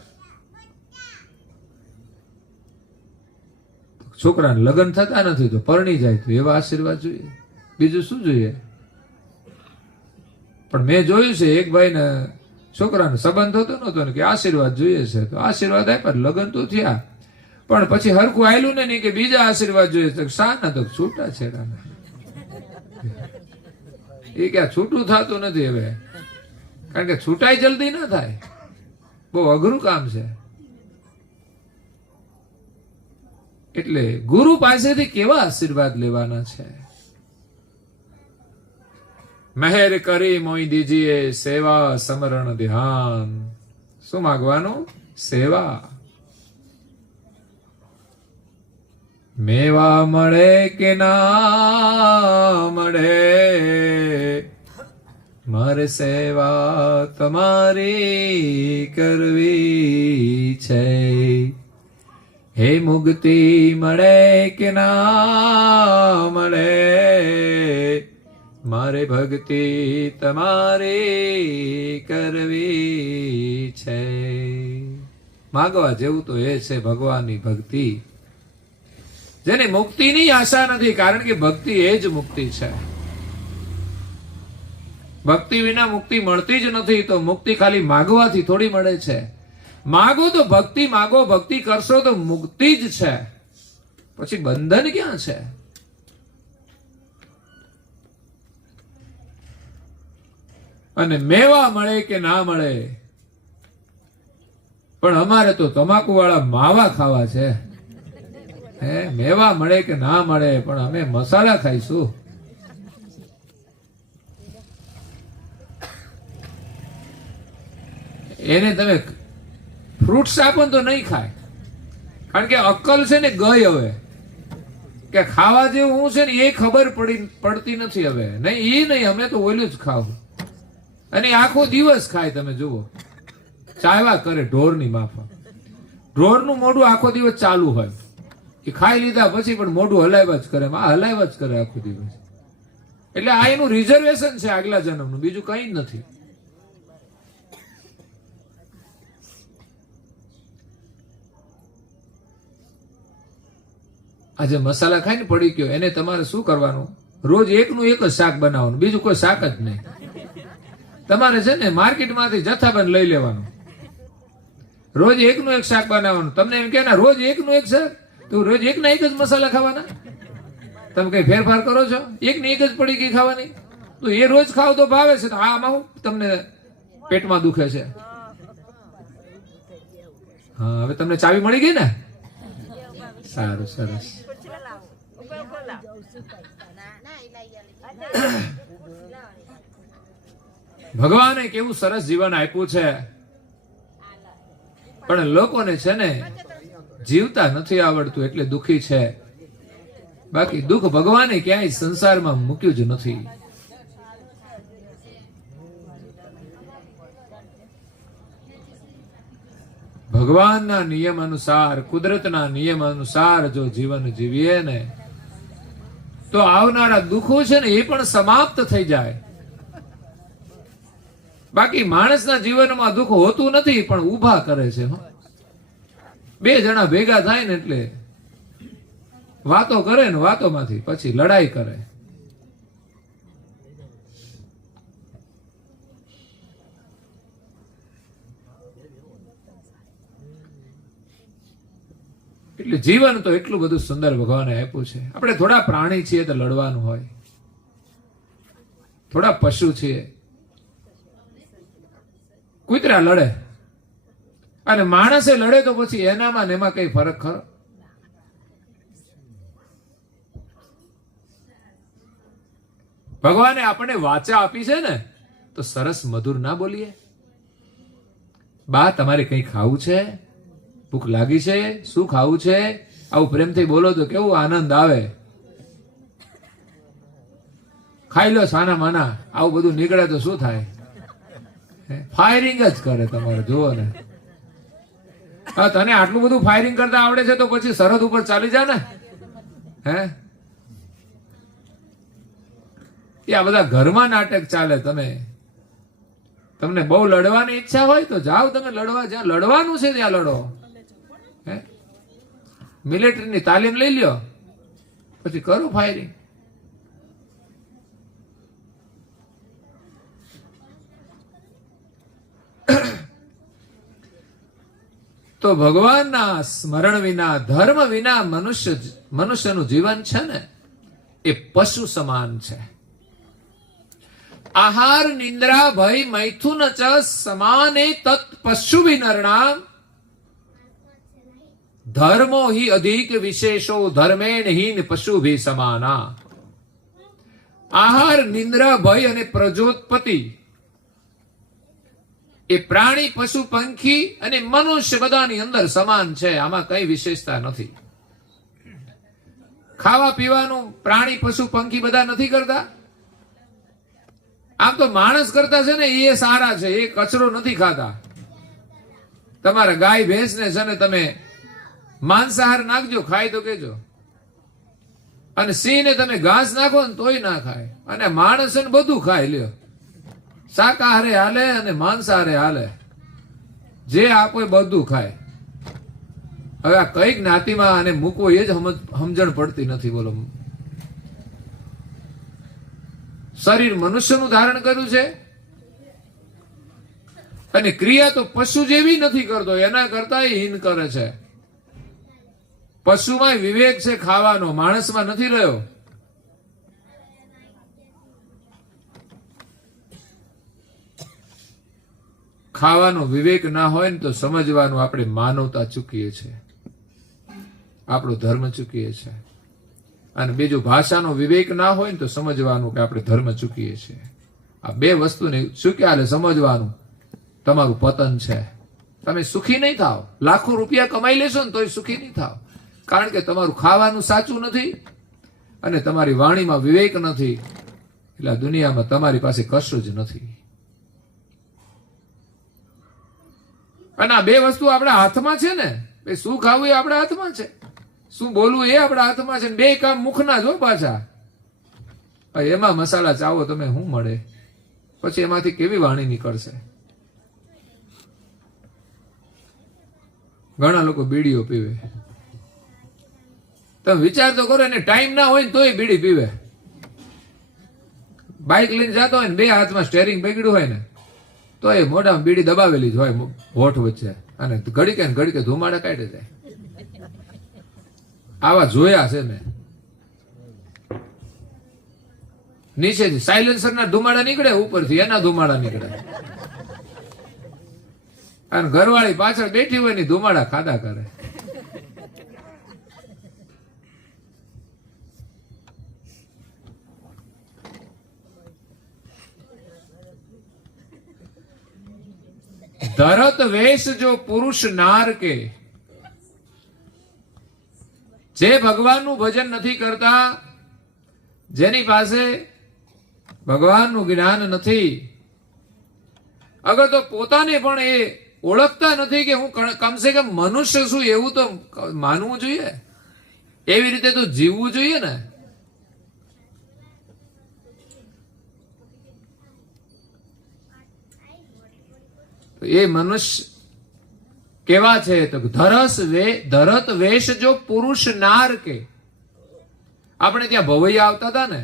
છોકરાને લગ્ન થતા નથી તો પરણી જાય તો એવા આશીર્વાદ જોઈએ. બીજું શું જોઈએ? પણ મેં જોયું છે એક ભાઈને છોકરાનો સંબંધ થતો નતો ને કે આશીર્વાદ જોઈએ છે, તો આશીર્વાદ આપ્યા, લગ્ન તો થયા, પણ પછી હરખું આયલું ને નહીં કે બીજા આશીર્વાદ જોઈએ છે. શાના? તો છૂટા છેડાના. એ ક્યાં છૂટું થતું નથી હવે, કારણ કે છૂટાઈ જલ્દી ના થાય, બહુ અઘરું કામ છે. એટલે ગુરુ પાસેથી કેવા આશીર્વાદ લેવાના છે? મહેર કરી મોઈ દીજીએ સેવા સમરણ ધ્યાન. શું માગવાનું? સેવા. મેવા મળે કે ના મળે, મારે સેવા તમારી કરવી છે. હે મુક્તિ મળે કે ના મળે, મારે ભક્તિ તમારી કરવી છે. માગવા જેવું તો એ છે ભગવાનની ભક્તિ, જેને મુક્તિની આશા નથી, કારણ કે ભક્તિ એ જ મુક્તિ છે. ભક્તિ વિના મુક્તિ મળતી જ નથી. તો મુક્તિ ખાલી માગવાથી થોડી મળે છે. માગો તો ભક્તિ માગો, ભક્તિ કરશો તો મુક્તિ જ છે, પછી બંધન ક્યાં છે? અને મેવા મળે કે ના મળે, પણ અમારે તો તમાકુ વાળા માવા ખાવા છે. હે, મેવા મળે કે ના મળે, પણ અમે મસાલા ખાઈશું. એને તમે ફ્રૂટ્સ આપો તો નહીં ખાય, કારણ કે અક્કલ છે ને ગઈ હવે, કે ખાવા જેવું હું છે ને એ ખબર પડતી નથી હવે. નહીં એ નહીં, અમે તો ઓલું જ ખાવું. અને આખો દિવસ ખાય. તમે જુઓ, ચાવ્યા કરે ઢોરની માફક. ઢોરનું મોઢું આખો દિવસ ચાલુ હોય, એ ખાઈ લીધા પછી પણ મોઢું હલાવ્યા જ કરે, હલાવ્યા જ કરે આખો દિવસ. એટલે આ એનું રિઝર્વેશન છે આગલા જન્મનું, બીજું કઈ જ નથી. આજે મસાલા ખાઈને પડી ગયો, એને તમારે શું કરવાનું? રોજ એકનું એક જ શાક બનાવવાનું, બીજું કોઈ શાક જ નહીં. તમારે છે ને માર્કેટમાંથી જથ્થાબંધ લઈ લેવાનું, રોજ એકનું એક શાક બનાવવાનું. તમને એમ કે રોજ એકનું એક શાક, તો રોજ એકના એક જ મસાલા ખાવાના? તમે કઈ ફેરફાર કરો છો? એકની એક જ પડી ગઈ ખાવાની, તો એ રોજ ખાવ તો ભાવે છે. તો આમાં હું તમને પેટમાં દુખે છે? હા, હવે તમને ચાવી મળી ગઈ ને? સારું, સરસ. ભગવાને કેવું સરસ જીવન આપ્યું છે, પણ લોકોને છે ને જીવતા નથી આવડતું એટલે દુખી છે. બાકી દુઃખ ભગવાને ક્યાંય સંસારમાં મૂક્યું જ નથી. ભગવાનના નિયમ અનુસાર, કુદરતના નિયમ અનુસાર જો જીવન જીવીએ ને તો આવનારા દુઃખો છે ને એ પણ સમાપ્ત થઈ જાય. બાકી માણસના જીવનમાં દુઃખ હોતું નથી, પણ ઊભા કરે છે. બે જણા ભેગા થાય ને એટલે વાતો કરે ને વાતોમાંથી પછી લડાઈ કરે. એટલે જીવન તો એટલું બધું સુંદર ભગવાને આપ્યું છે. આપણે થોડા પ્રાણી છીએ તો લડવાનું હોય, થોડા પશુ છીએ, કૂતરા લડે અને માણસે લડે તો પછી એનામાં ને એમાં કઈ ફરક ખરો? ભગવાને આપણને વાચા આપી છે ને તો સરસ મધુર ના બોલીએ? બા તમારે કઈ ખાવું છે? ભૂખ લાગી છે? શું ખાવું છે? આવું પ્રેમથી બોલો તો કેવું આનંદ આવે. ખાઈ લો સાના માના, આવું બધું નીકળે તો શું થાય? ફાયરિંગ જ કરે તમારે, જુઓ ને. હા, તને આટલું બધું ફાયરિંગ કરતા આવડે છે તો પછી સરહદ ઉપર ચાલી જા ને. હે, એ આ બધા ઘરમાં નાટક ચાલે. તમને બહુ લડવાની ઈચ્છા હોય તો જાઓ તમે લડવા. જ્યાં લડવાનું છે ત્યાં લડો. હે, મિલિટરીની તાલીમ લઈ લ્યો, પછી કરો ફાયરિંગ. તો ભગવાનના સ્મરણ વિના, ધર્મ વિના મનુષ્યનું જીવન છે ને એ પશુ સમાન છે. આહાર નિંદ્રા ભય મૈથુન ચ સમાને તત પશુ વિનરણામ ધર્મો હિ અધિક વિશેષો ધર્મેણ હીન પશુ ભી સમાના. આહાર નિંદ્રા ભય અને પ્રજોત્પત્તિ એ પ્રાણી, પશુ, પંખી અને મનુષ્ય બધાની અંદર સમાન છે. આમાં કઈ વિશેષતા નથી. ખાવા પીવાનું પ્રાણી, પશુ, પંખી બધા નથી કરતા. આમ તો માણસ કરતા છે ને એ સારા છે, એ કચરો નથી ખાતા. તમારા ગાય ભેંસ ને છે ને તમે માંસાહાર નાખજો, ખાય તો કેજો. અને સિંહ ને તમે ઘાસ નાખો ને તોય ના ખાય. અને માણસ ને બધું ખાય લ્યો, શાકાહારે હાલે અને માંસાહારે હાલે, જે આપો એ બધું ખાય. હવે આ કઈ જ્ઞાતિમાં આને મૂકવો એ જ સમજણ પડતી નથી. બોલો, શરીર મનુષ્યનું ધારણ કર્યું છે અને ક્રિયા તો પશુ જેવી નથી કરતો, એના કરતા હીન કરે છે. પશુમાં વિવેક છે ખાવાનો, માણસમાં નથી રહ્યો. ખાવાનો વિવેક ના હોય ને તો સમજવાનું આપણે માનવતા ચૂકીએ છીએ, આપણો ધર્મ ચૂકીએ છીએ. અને બીજું ભાષાનો વિવેક ના હોય ને તો સમજવાનું કે આપણે ધર્મ ચૂકીએ છીએ. આ બે વસ્તુને ચૂક્યા એટલે સમજવાનું તમારું પતન છે. તમે સુખી નહીં થાવ, લાખો રૂપિયા કમાઈ લેશો ને તોય સુખી નહીં થાવ, કારણ કે તમારું ખાવાનું સાચું નથી અને તમારી વાણીમાં વિવેક નથી. એટલે આ દુનિયામાં તમારી પાસે કશું જ નથી. અને આ બે વસ્તુ આપણા હાથમાં છે ને. શું ખાવું એ આપણા હાથમાં છે, શું બોલવું એ આપણા હાથમાં છે. બે કામ મુખના જો પાછા. એમાં મસાલા ચાવો તમે શું મળે? પછી એમાંથી કેવી વાણી નીકળશે? ઘણા લોકો બીડીઓ પીવે. તમે વિચાર તો કરો, એને ટાઈમ ના હોય ને તોય બીડી પીવે. બાઇક લઈને જતો હોય ને બે હાથમાં સ્ટેરિંગ પકડ્યું હોય ને તો એ મોઢામાં બીડી દબાવેલી જ હોય હોઠ વચ્ચે, અને ઘડીકે ને ઘડીકે ધુમાડા કાઢે જાય. આવા જોયા છે મેં. નીચેથી સાયલેન્સર ના ધુમાડા નીકળે, ઉપરથી એના ધુમાડા નીકળે, અને ઘરવાળી પાછળ બેઠી હોય ને ધુમાડા ખાધા કરે. ધરત વેશ જો પુરુષ નાર કે, જે ભગવાનનું ભજન નથી કરતા, જેની પાસે ભગવાનનું જ્ઞાન નથી, અગર તો પોતાને પણ એ ઓળખતા નથી કે હું કમસે કમ મનુષ્ય છું એવું તો માનવું જોઈએ, એવી રીતે તો જીવવું જોઈએ ને. એ મનુષ્ય કેવા છે? તો ધરત વેશ જો પુરુષ નાર કે. આપણે ત્યાં ભવૈયા આવતા હતા ને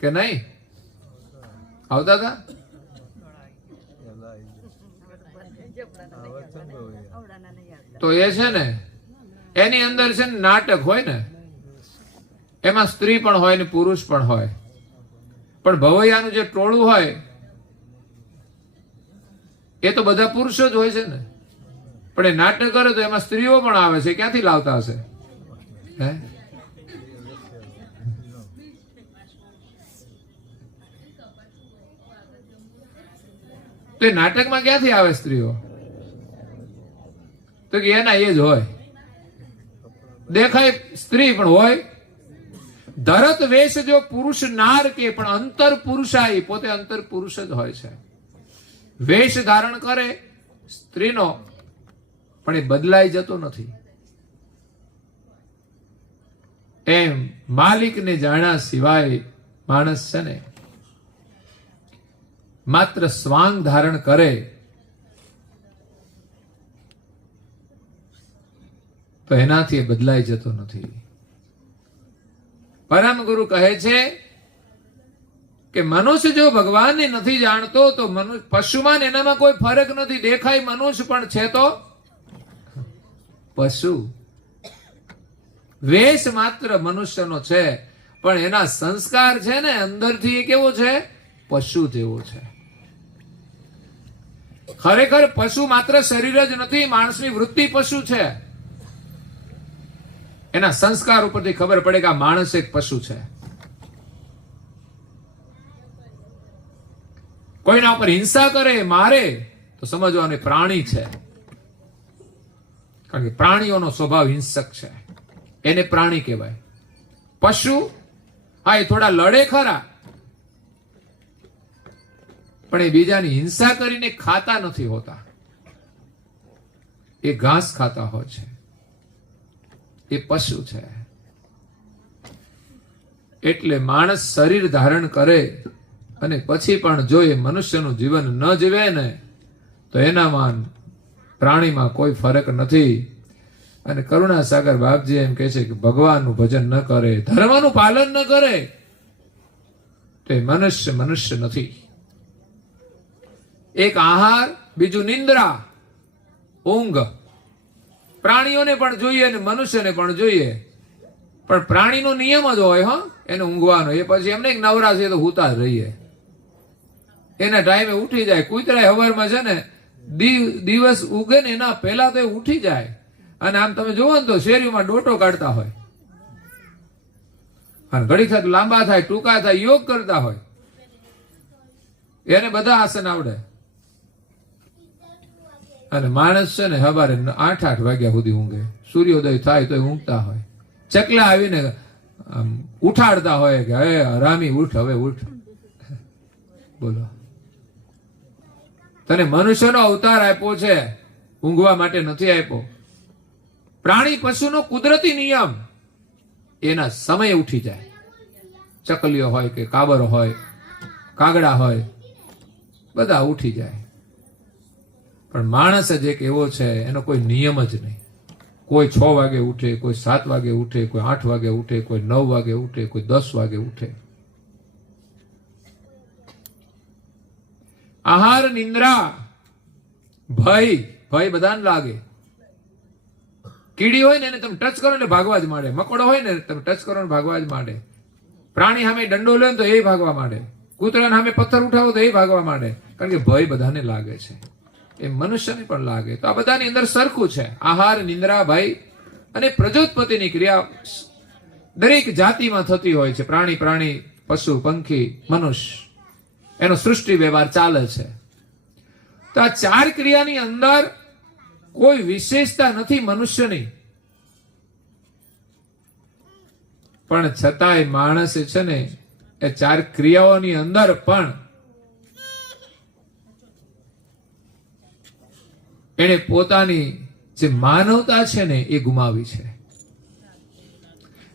કે નહીં આવતા હતા? તો એ છે ને એની અંદર છે ને નાટક હોય ને, એમાં સ્ત્રી પણ હોય ને પુરુષ પણ હોય. પણ ભવૈયાનું જે ટોળું હોય એ તો બધા પુરુષો જ હોય છે ને. પણ એ નાટક કરે તો એમાં સ્ત્રીઓ પણ આવે છે. ક્યાંથી લાવતા હશે? હે? તો એ નાટકમાં ક્યાંથી આવે સ્ત્રીઓ? તો કે એના એ જ હોય, દેખાય સ્ત્રી પણ હોય. ધરત વેશ જો પુરુષ નાર કે, પણ અંતર પુરુષાઈ, પોતે અંતર પુરુષ જ હોય છે. વેશ ધારણ કરે સ્ત્રીનો, પણ એ બદલાઈ જતો નથી. એમ માલિકને જાણ્યા સિવાય માણસ છે ને માત્ર સ્વાંગ ધારણ કરે તો એનાથી એ બદલાઈ જતો નથી. પરમ ગુરુ કહે છે કે મનુષ્ય જો ભગવાનને નથી જાણતો તો પશુમાં એનામાં કોઈ ફરક નથી. દેખાય મનુષ્ય પણ છે તો પશુ. વેશ માત્ર મનુષ્યનો છે, પણ એના સંસ્કાર છે ને અંદરથી એ કેવો છે? પશુ જેવો છે. ખરેખર પશુ માત્ર શરીર જ નથી, માણસની વૃત્તિ પશુ છે. એના સંસ્કાર ઉપરથી ખબર પડે કે આ માણસ એક પશુ છે. કોઈના ઉપર હિંસા કરે, મારે, તો સમજવાનું પ્રાણી છે. કારણ કે પ્રાણીઓનો સ્વભાવ હિંસક છે, એને પ્રાણી કહેવાય. પશુ હા એ થોડા લડે ખરા, પણ એ બીજાની હિંસા કરીને ખાતા નથી હોતા. એ ઘાસ ખાતા હોય છે. એ પશુ છે. એટલે માણસ શરીર ધારણ કરે અને પછી પણ જો એ મનુષ્યનું જીવન ન જીવે ને તો એનામાં પ્રાણીમાં કોઈ ફરક નથી. અને કરુણાસાગર બાપજી એમ કહે છે કે ભગવાનનું ભજન ન કરે, ધર્મનું પાલન ન કરે તો એ મનુષ્ય નથી. એક આહાર, બીજું નિંદ્રા, ઊંઘ. પ્રાણીઓને પણ જોઈએ અને મનુષ્યને પણ જોઈએ, પણ પ્રાણીનો નિયમ જ હોય હો એને ઊંઘવાનો. એ પછી એમને એક નવરા છે તો હુતા જ રહીએ, એના ટાઈમે ઉઠી જાય. કૂતરા હવારમાં છે ને દિવસ ઉગે ને એના પહેલા તો એ ઉઠી જાય, અને આમ તમે જોવો ને તો શેરીમાં ડોટો કાઢતા હોય, અને ઘડી થાય લાંબા થાય, ટૂંકા થાય, યોગ કરતા હોય. એને બધા આસન આવડે. અને માણસ છે ને સવારે 8 વાગ્યા સુધી ઊંઘે, સૂર્યોદય થાય તો ઊંઘતા હોય. ચકલા આવીને ઉઠાડતા હોય કે હે હરામી ઉઠ, હવે ઉઠ. બોલો, તને મનુષ્યનો અવતાર આપ્યો છે, ઊંઘવા માટે નથી આપ્યો. પ્રાણી પશુનો કુદરતી નિયમ, એના સમય ઉઠી જાય. ચકલીઓ હોય કે કાબરો હોય, કાગડા હોય, બધા ઉઠી જાય. પણ માણસ જ એક એવો છે, એનો કોઈ નિયમ જ નહીં. કોઈ 6 વાગે ઉઠે, કોઈ 7 વાગે ઉઠે, કોઈ 8 વાગે ઉઠે, કોઈ 9 વાગે ઉઠે, કોઈ 10 વાગે ઉઠે. આહાર, નિંદ્રા, ભય બધાને લાગે. કીડી હોય ને એને તમે ટચ કરો ને ભાગવા જ માંડે. મકોડો હોય ને તમે ટચ કરો ને ભાગવા જ માંડે. પ્રાણી સામે દંડો લે તો એ ભાગવા માંડે. કૂતરાને સામે પથ્થર ઉઠાવો તો એ ભાગવા માંડે. કારણ કે ભય બધાને લાગે છે, એ મનુષ્યને પણ લાગે. તો આ બધાની અંદર સરખું છે. આહાર, નિંદ્રા, ભય અને પ્રજોત્પત્તિની ક્રિયા દરેક જાતિમાં થતી હોય છે. પ્રાણી, પશુ, પંખી, મનુષ્ય, એનો સૃષ્ટિ વ્યવહાર ચાલે છે. તો આ 4 ક્રિયાની અંદર કોઈ વિશેષતા નથી મનુષ્યની, પણ છતાંય માણસ છે ને એ 4 ક્રિયાઓની અંદર પણ એને પોતાની જે માનવતા છે ને એ ગુમાવી છે.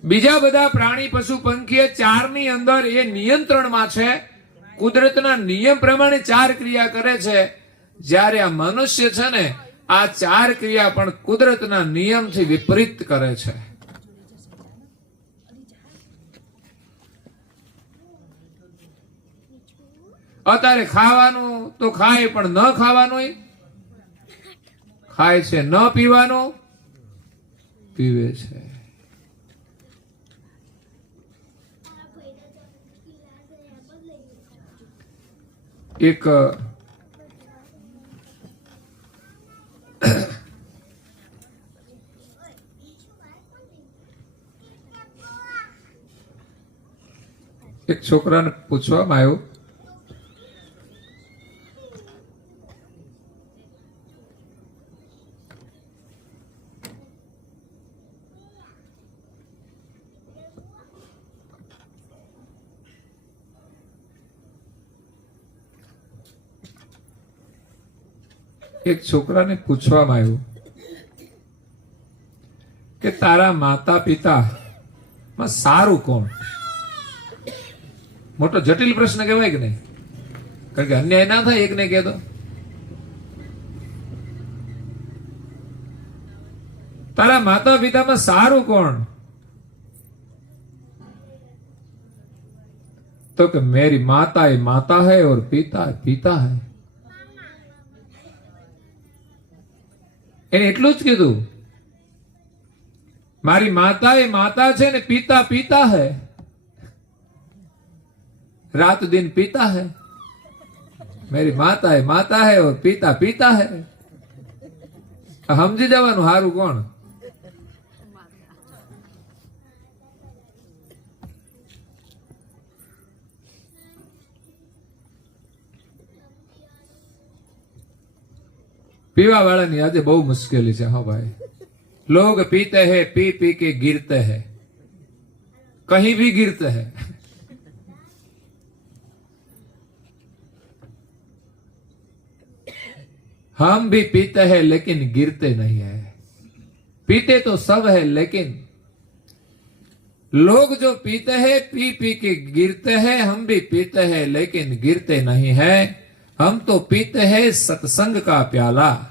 બીજા બધા પ્રાણી, પશુ, પંખી 4ની અંદર એ નિયંત્રણમાં છે. કુદરતના નિયમ પ્રમાણે 4 ક્રિયા કરે છે. જ્યારે આ મનુષ્ય છે ને આ 4 ક્રિયા પણ કુદરતના નિયમથી વિપરીત કરે છે. અત્યારે ખાવાનું તો ખાય પણ ન ખાવાનું ખાય છે, ન પીવાનું પીવે છે. એક છોકરાને પૂછવામાં આવ્યું કે તારા માતા પિતા માં સારું કોણ? મોટો જટિલ પ્રશ્ન કહેવાય કે નહીં? કારણ કે અન્યાય ના થાય એકને કહેતો. તારા માતા પિતામાં સારું કોણ? तो कि मेरी माता ही माता है और पिता पिता है. એને એટલું જ કીધું, મારી માતા એ માતા છે ને પિતા પિતા है, रात दिन पीता है. मेरी माता है और पिता पिता है. समझी जवानु हारू कोण? पीवा वाला नहीं आज बहु मुश्किल है. हाँ भाई, लोग पीते हैं, पी पी के गिरते हैं, कहीं भी गिरते हैं. हम भी पीते हैं लेकिन गिरते नहीं है. पीते तो सब है लेकिन लोग जो पीते हैं पी पी के गिरते हैं. हम भी पीते हैं लेकिन गिरते नहीं है. हम तो पीते हैं सत्संग का प्याला.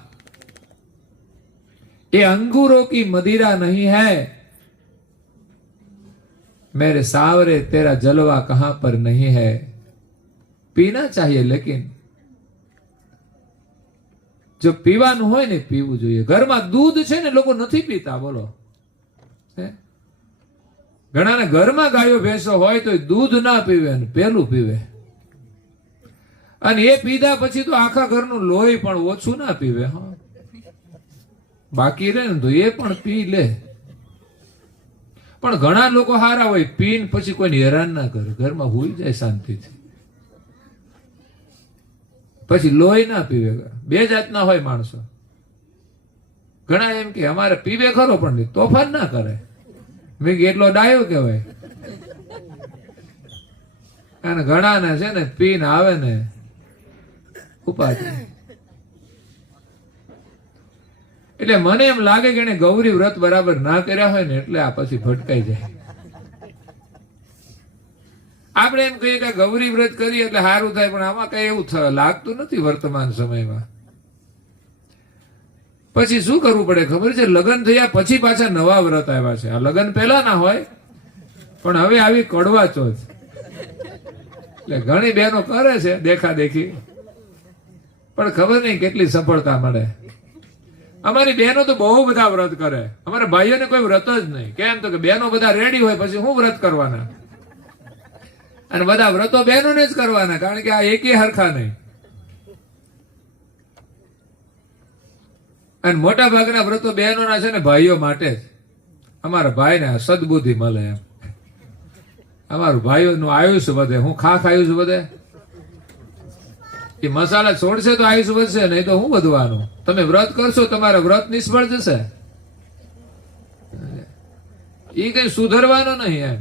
ये अंगूरों की मदिरा नहीं है. मेरे सावरे तेरा जलवा कहां पर नहीं है. पीना चाहिए लेकिन जो पीवानुं होय ने पीवुं जोईए. घरमां दूध छे ने लोको नथी पीता. बोलो, घणाने घरमां गायो भैंसो होय तो दूध ना पीवे ने पेલું पीवे. અને એ પીધા પછી તો આખા ઘરનું લોહી પણ ઓછું ના પીવે. હા, બાકી રહે ને તો એ પણ પી લે. પણ ઘણા લોકો હારા હોય, પીને પછી કોઈને હેરાન ના કરે, ઘરમાં હોઈ જાય શાંતિથી, પછી લોહી ના પીવે. બે જાતના હોય માણસો. ઘણા એમ કે અમારે પીવે ખરો પણ તોફાન ના કરે. મેં એટલો ડાયો કહેવાય. અને ઘણા ને છે ને પીને આવે ને ઉપાધિ. એટલે મને એમ લાગે કે એને ગૌરી વ્રત બરાબર ના કર્યા હોય ને એટલે આ પછી ભટકાઈ જાય. આપણે એમ કહીએ કે ગૌરી વ્રત કરીએ એટલે સારું થાય, પણ આમાં કઈ એવું લાગતું નથી વર્તમાન સમયમાં. પછી શું કરવું પડે ખબર છે? લગ્ન થયા પછી પાછા નવા વ્રત આવ્યા છે. આ લગ્ન પહેલા ના હોય પણ હવે આવી કડવા ચોથ. એટલે ઘણી બહેનો કરે છે દેખા દેખી, પણ ખબર નહીં કેટલી સફળતા મળે. અમારી બહેનો તો બહુ બધા વ્રત કરે. અમારા ભાઈઓને કોઈ વ્રત જ નહીં. કેમ તો કે બહેનો બધા રેડી હોય પછી હું વ્રત કરવાના? અને બધા વ્રતો બહેનોને જ કરવાના, કારણ કે આ એકે હરખા નહીં. અને મોટા ભાગના વ્રતો બહેનોના છે ને ભાઈઓ માટે જ. અમારા ભાઈને સદબુદ્ધિ મળે એમ. અમારું ભાઈઓનું આયુષ્ય વધે. હું આયુષ્ય વધે. એ મસાલા છોડશે તો આયુષ્ય વધશે, નહીં તો હું વધવાનું. તમે વ્રત કરશો તમારા વ્રત નિષ્ફળ જશે. એ કઈ સુધરવાનો નહીં એમ.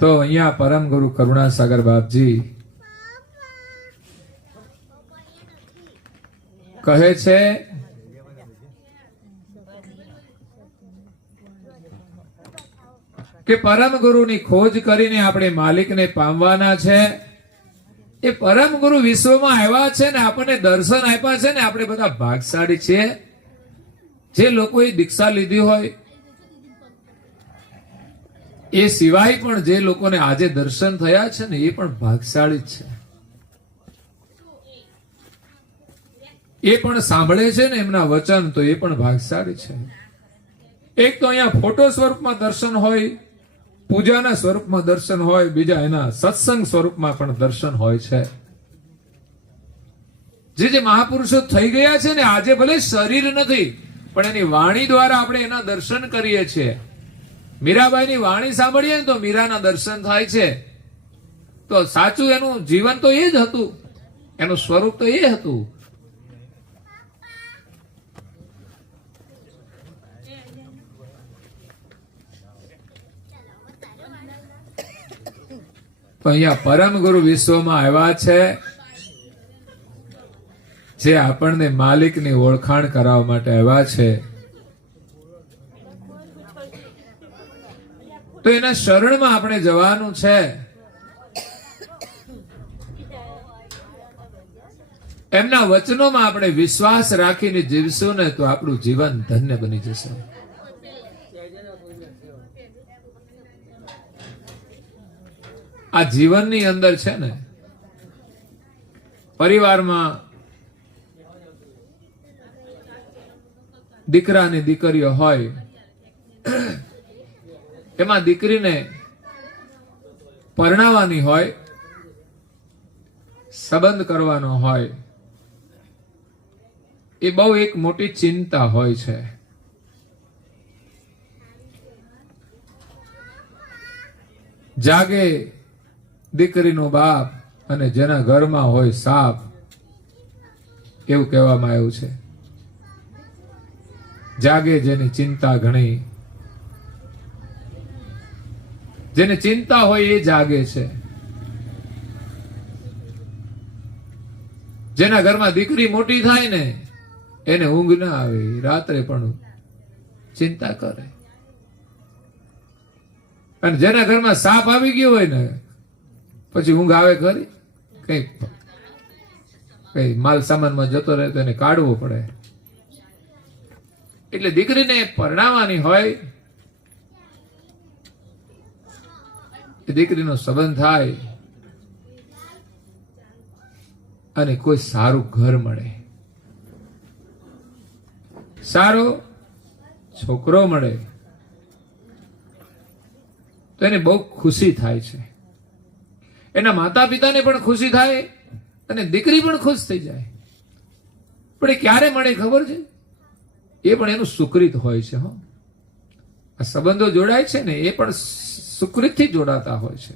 તો અહીંયા પરમ ગુરુ કરુણાસાગર બાપજી કહે છે કે પરમ ગુરુની ખોજ કરીને આપણે માલિકને પામવાના છે. એ પરમ ગુરુ વિશ્વમાં આવ્યા છે ને આપણને દર્શન આપ્યા છે ને આપણે બધા ભાગશાળી છીએ. જે લોકોએ દીક્ષા લીધી હોય એ સિવાય પણ જે લોકોને આજે દર્શન થયા છે ને એ પણ ભાગશાળી જ છે. એ પણ સાંભળે છે ને એમના વચન, તો એ પણ ભાગશાળી છે. એક તો અહીંયા ફોટો સ્વરૂપમાં દર્શન હોય, પૂજાના સ્વરૂપમાં દર્શન હોય, બીજા એના સત્સંગ સ્વરૂપમાં પણ દર્શન હોય છે. જે મહાપુરુષો થઈ ગયા છે ને આજે ભલે શરીર નથી પણ એની વાણી દ્વારા આપણે એના દર્શન કરીએ છીએ. મીરાબાઈની વાણી સાંભળીએ ને તો મીરાના દર્શન થાય છે. તો સાચું એનું જીવન તો એ જ હતું, એનું સ્વરૂપ તો એ હતું. તો અહીંયા પરમ ગુરુ વિશ્વમાં આવ્યા છે જે આપણને માલિકની ઓળખાણ કરાવવા માટે આવ્યા છે. તો એના શરણમાં આપણે જવાનું છે. એમના વચનોમાં આપણે વિશ્વાસ રાખીને જીવશું ને તો આપણું જીવન ધન્ય બની જશે. આ જીવનની અંદર છે ને પરિવારમાં દીકરા અને દીકરીઓ હોય, એમાં દીકરીને પરણાવવાની હોય, સંબંધ કરવાનો હોય, એ બહુ એક મોટી ચિંતા હોય છે. જાગે દીકરીનો બાપ અને જેના ઘરમાં હોય સાપ, એવું કહેવામાં આવ્યું છે. જાગે જેની ચિંતા ઘણી, જેને ચિંતા હોય એ જાગે છે. જેના ઘરમાં દીકરી મોટી થાય ને એને ઊંઘ ના આવે, રાત્રે પણ ચિંતા કરે. અને જેના ઘરમાં સાપ આવી ગયો હોય ને પછી ઊંઘ આવે ખરી? કઈ માલ સામાનમાં જતો રહે તો એને કાઢવો પડે. એટલે દીકરીને પરણાવવાની હોય, દીકરીનો સંબંધ થાય અને કોઈ સારું ઘર મળે, સારો છોકરો મળે તો એને બહુ ખુશી થાય છે. એના માતા પિતાને પણ ખુશી થાય અને દીકરી પણ ખુશ થઈ જાય. પણ એ ક્યારે મળે ખબર છે? એ પણ એનું સુકૃત હોય છે. આ સંબંધો જોડાય છે ને એ પણ સુકૃતથી જોડાતા હોય છે.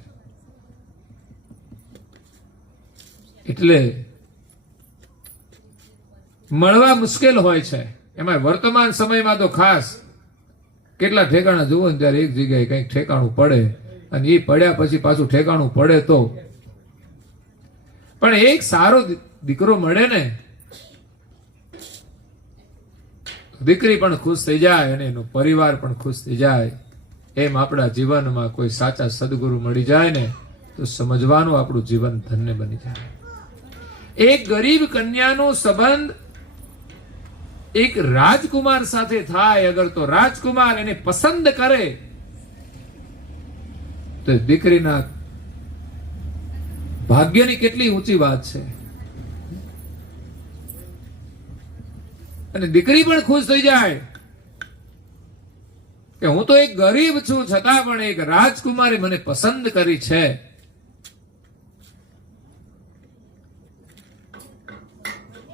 એટલે મળવા મુશ્કેલ હોય છે. એમાં વર્તમાન સમયમાં તો ખાસ કેટલા ઠેકાણા જુઓ ને ત્યારે એક જગ્યાએ કંઈક ઠેકાણું પડે અને એ પડ્યા પછી પાછું ઠેકાણું પડે તો. પણ એક સારો દીકરો મળે ને દીકરી પણ ખુશ થઈ જાય અને એનો પરિવાર પણ ખુશ થઈ જાય. એમ આપણા જીવનમાં કોઈ સાચા સદગુરુ મળી જાય ને તો સમજવાનું આપણું જીવન ધન્ય બની જાય. એક ગરીબ કન્યાનો સંબંધ એક રાજકુમાર સાથે થાય અગર તો રાજકુમાર એને પસંદ કરે તો દીકરીના ભાગ્યની કેટલી ઊંચી વાત છે. અને દીકરી પણ ખુશ થઈ જાય કે હું તો એક ગરીબ છું છતાં પણ એક રાજકુમારે મને પસંદ કરી છે.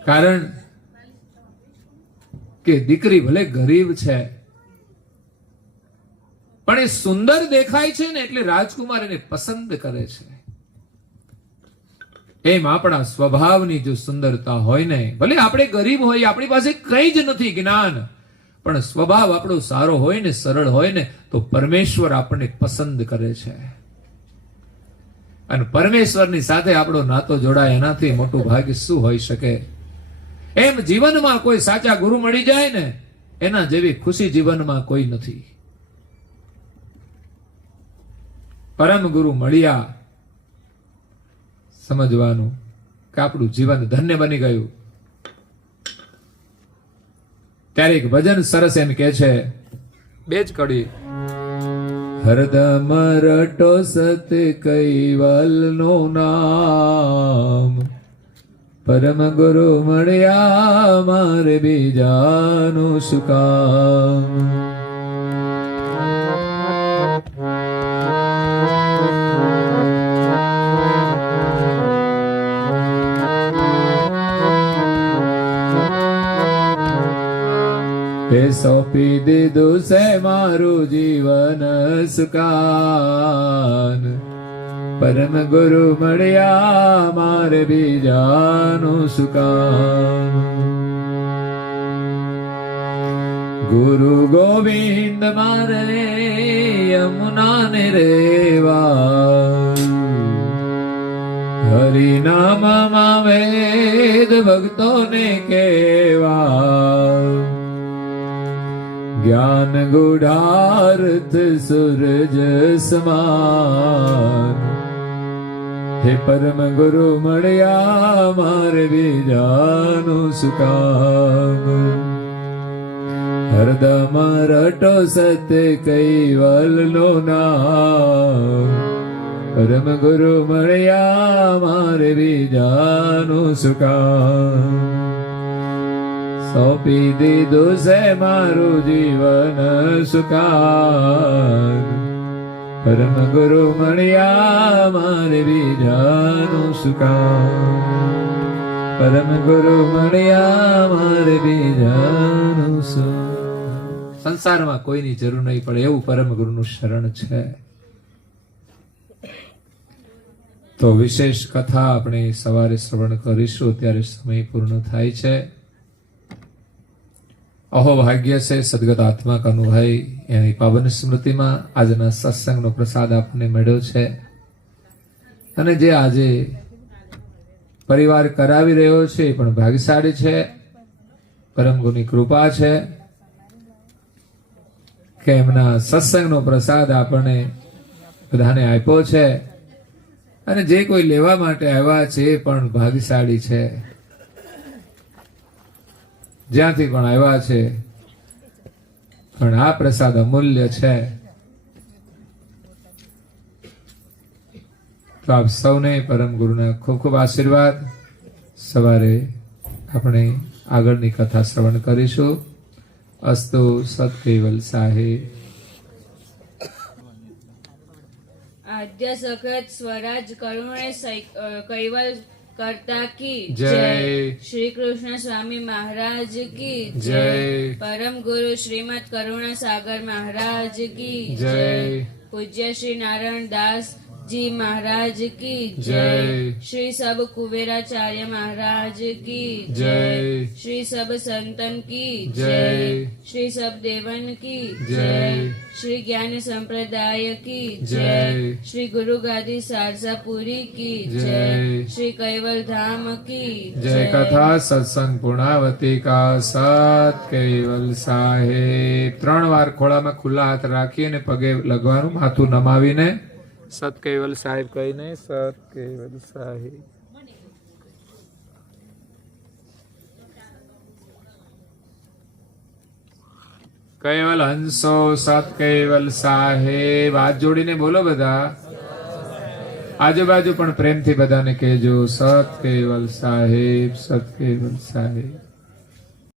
કારણ કે દીકરી ભલે ગરીબ છે પણ એ સુંદર દેખાય છે ને એટલે રાજકુમાર એને પસંદ કરે છે. એમ આપણા સ્વભાવની જો સુંદરતા હોય ને, ભલે આપણે ગરીબ હોઈએ, આપણી પાસે કંઈ જ નથી જ્ઞાન, પણ સ્વભાવ આપણો સારો હોય ને, સરળ હોય ને તો પરમેશ્વર આપણને પસંદ કરે છે. અને પરમેશ્વરની સાથે આપણો નાતો જોડાય એનાથી મોટું ભાગ્ય શું હોઈ શકે. એમ જીવનમાં કોઈ સાચા ગુરુ મળી જાય ને એના જેવી ખુશી જીવનમાં કોઈ નથી. પરમ ગુરુ મળ્યા સમજવાનું કે આપણું જીવન ધન્ય બની ગયું. ત્યારે એક ભજન સરસ એમ કે છે, બે જ કડી. હરદમ રટો સત કૈવલ નું નામ, પરમ ગુરુ મળ્યા મારે બીજાનું શું કામ. એ સોંપી દીધું છે મારું જીવન સુકાન, પરમ ગુરુ મળ્યા મારે બીજાનું સુકામ. ગુરુ ગોવિંદ મારે યમુનાને રેવા, હરિ નામમાં વેદ ભક્તોને કેવા. જ્ઞાન ગુઢાર્થ સૂરજ સમાન, હે પરમ ગુરુ મળ્યા મારે બીજાનું સુકામ. હરદમ રટો સત્ય કૈવલ નો નામ, પરમ ગુરુ મળ્યા મારે બીજાનું સુકામ. સોંપી દીધું છે મારું જીવન સુકાન, પરમ ગુરુ મળ્યા મારે બીજાનું સુકામ. પરમ ગુરુ મળ્યા મારે બીજાનું સુકામ. સંસારમાં કોઈની જરૂર નહીં પડે એવું પરમ ગુરુનું શરણ છે. તો વિશેષ કથા આપણે સવારે શ્રવણ કરીશું, ત્યારે સમય પૂર્ણ થાય છે. અહો ભાગ્ય છે સદગત આત્મા કનુભાઈ એની પાવન સ્મૃતિમાં આજના સત્સંગનો પ્રસાદ આપણને મળ્યો છે. અને જે આજે પરિવાર કરાવી રહ્યો છે એ પણ ભાગ્યશાળી છે. પરમ ગુરુની કૃપા છે કે એમના સત્સંગનો પ્રસાદ આપણને બધાને આપ્યો છે. અને જે કોઈ લેવા માટે આવ્યા છે એ પણ ભાગ્યશાળી છે. જ્યાંથી પણ આવ્યા છે, પણ આ પ્રસાદ અમૂલ્ય છે. તો આપ સૌને પરમ ગુરુના ખૂબ ખૂબ આશીર્વાદ. સવારે આપણે આગળની કથા શ્રવણ કરીશું. અસ્તુ સત કૈવલ સાહેબ. આદ્ય સખત સ્વરાજ કરુણે કૈવલ કરતા કી જય. શ્રી કૃષ્ણ સ્વામી મહારાજ કી જય. પરમ ગુરુ શ્રીમદ કરુણા સાગર મહારાજ કી જય. પૂજ્ય શ્રી નારાયણ દાસ जी महाराज की जय। श्री सब कुबेराचार्य महाराज की जय। श्री सब संतन की जय। श्री सब देवन की जय। श्री ज्ञान संप्रदाय की जय। श्री गुरु गादी सारसापुरी की जय। श्री कैवल धाम की जय। कथा सत्संग पूर्णावती का सत कैवल साहेब 3 વાર ખોળામાં ખુલ્લા હાથ રાખી અને પગે લગવાનું, માથું નમાવીને સત કૈવલ સાહેબ કહીને સત કૈવલ સાહેબ. કૈવલ હંસો સત કૈવલ સાહેબ. હાથ જોડીને બોલો બધા. આજુબાજુ પણ પ્રેમથી બધાને કહેજો સત કૈવલ સાહેબ, સત કૈવલ સાહેબ.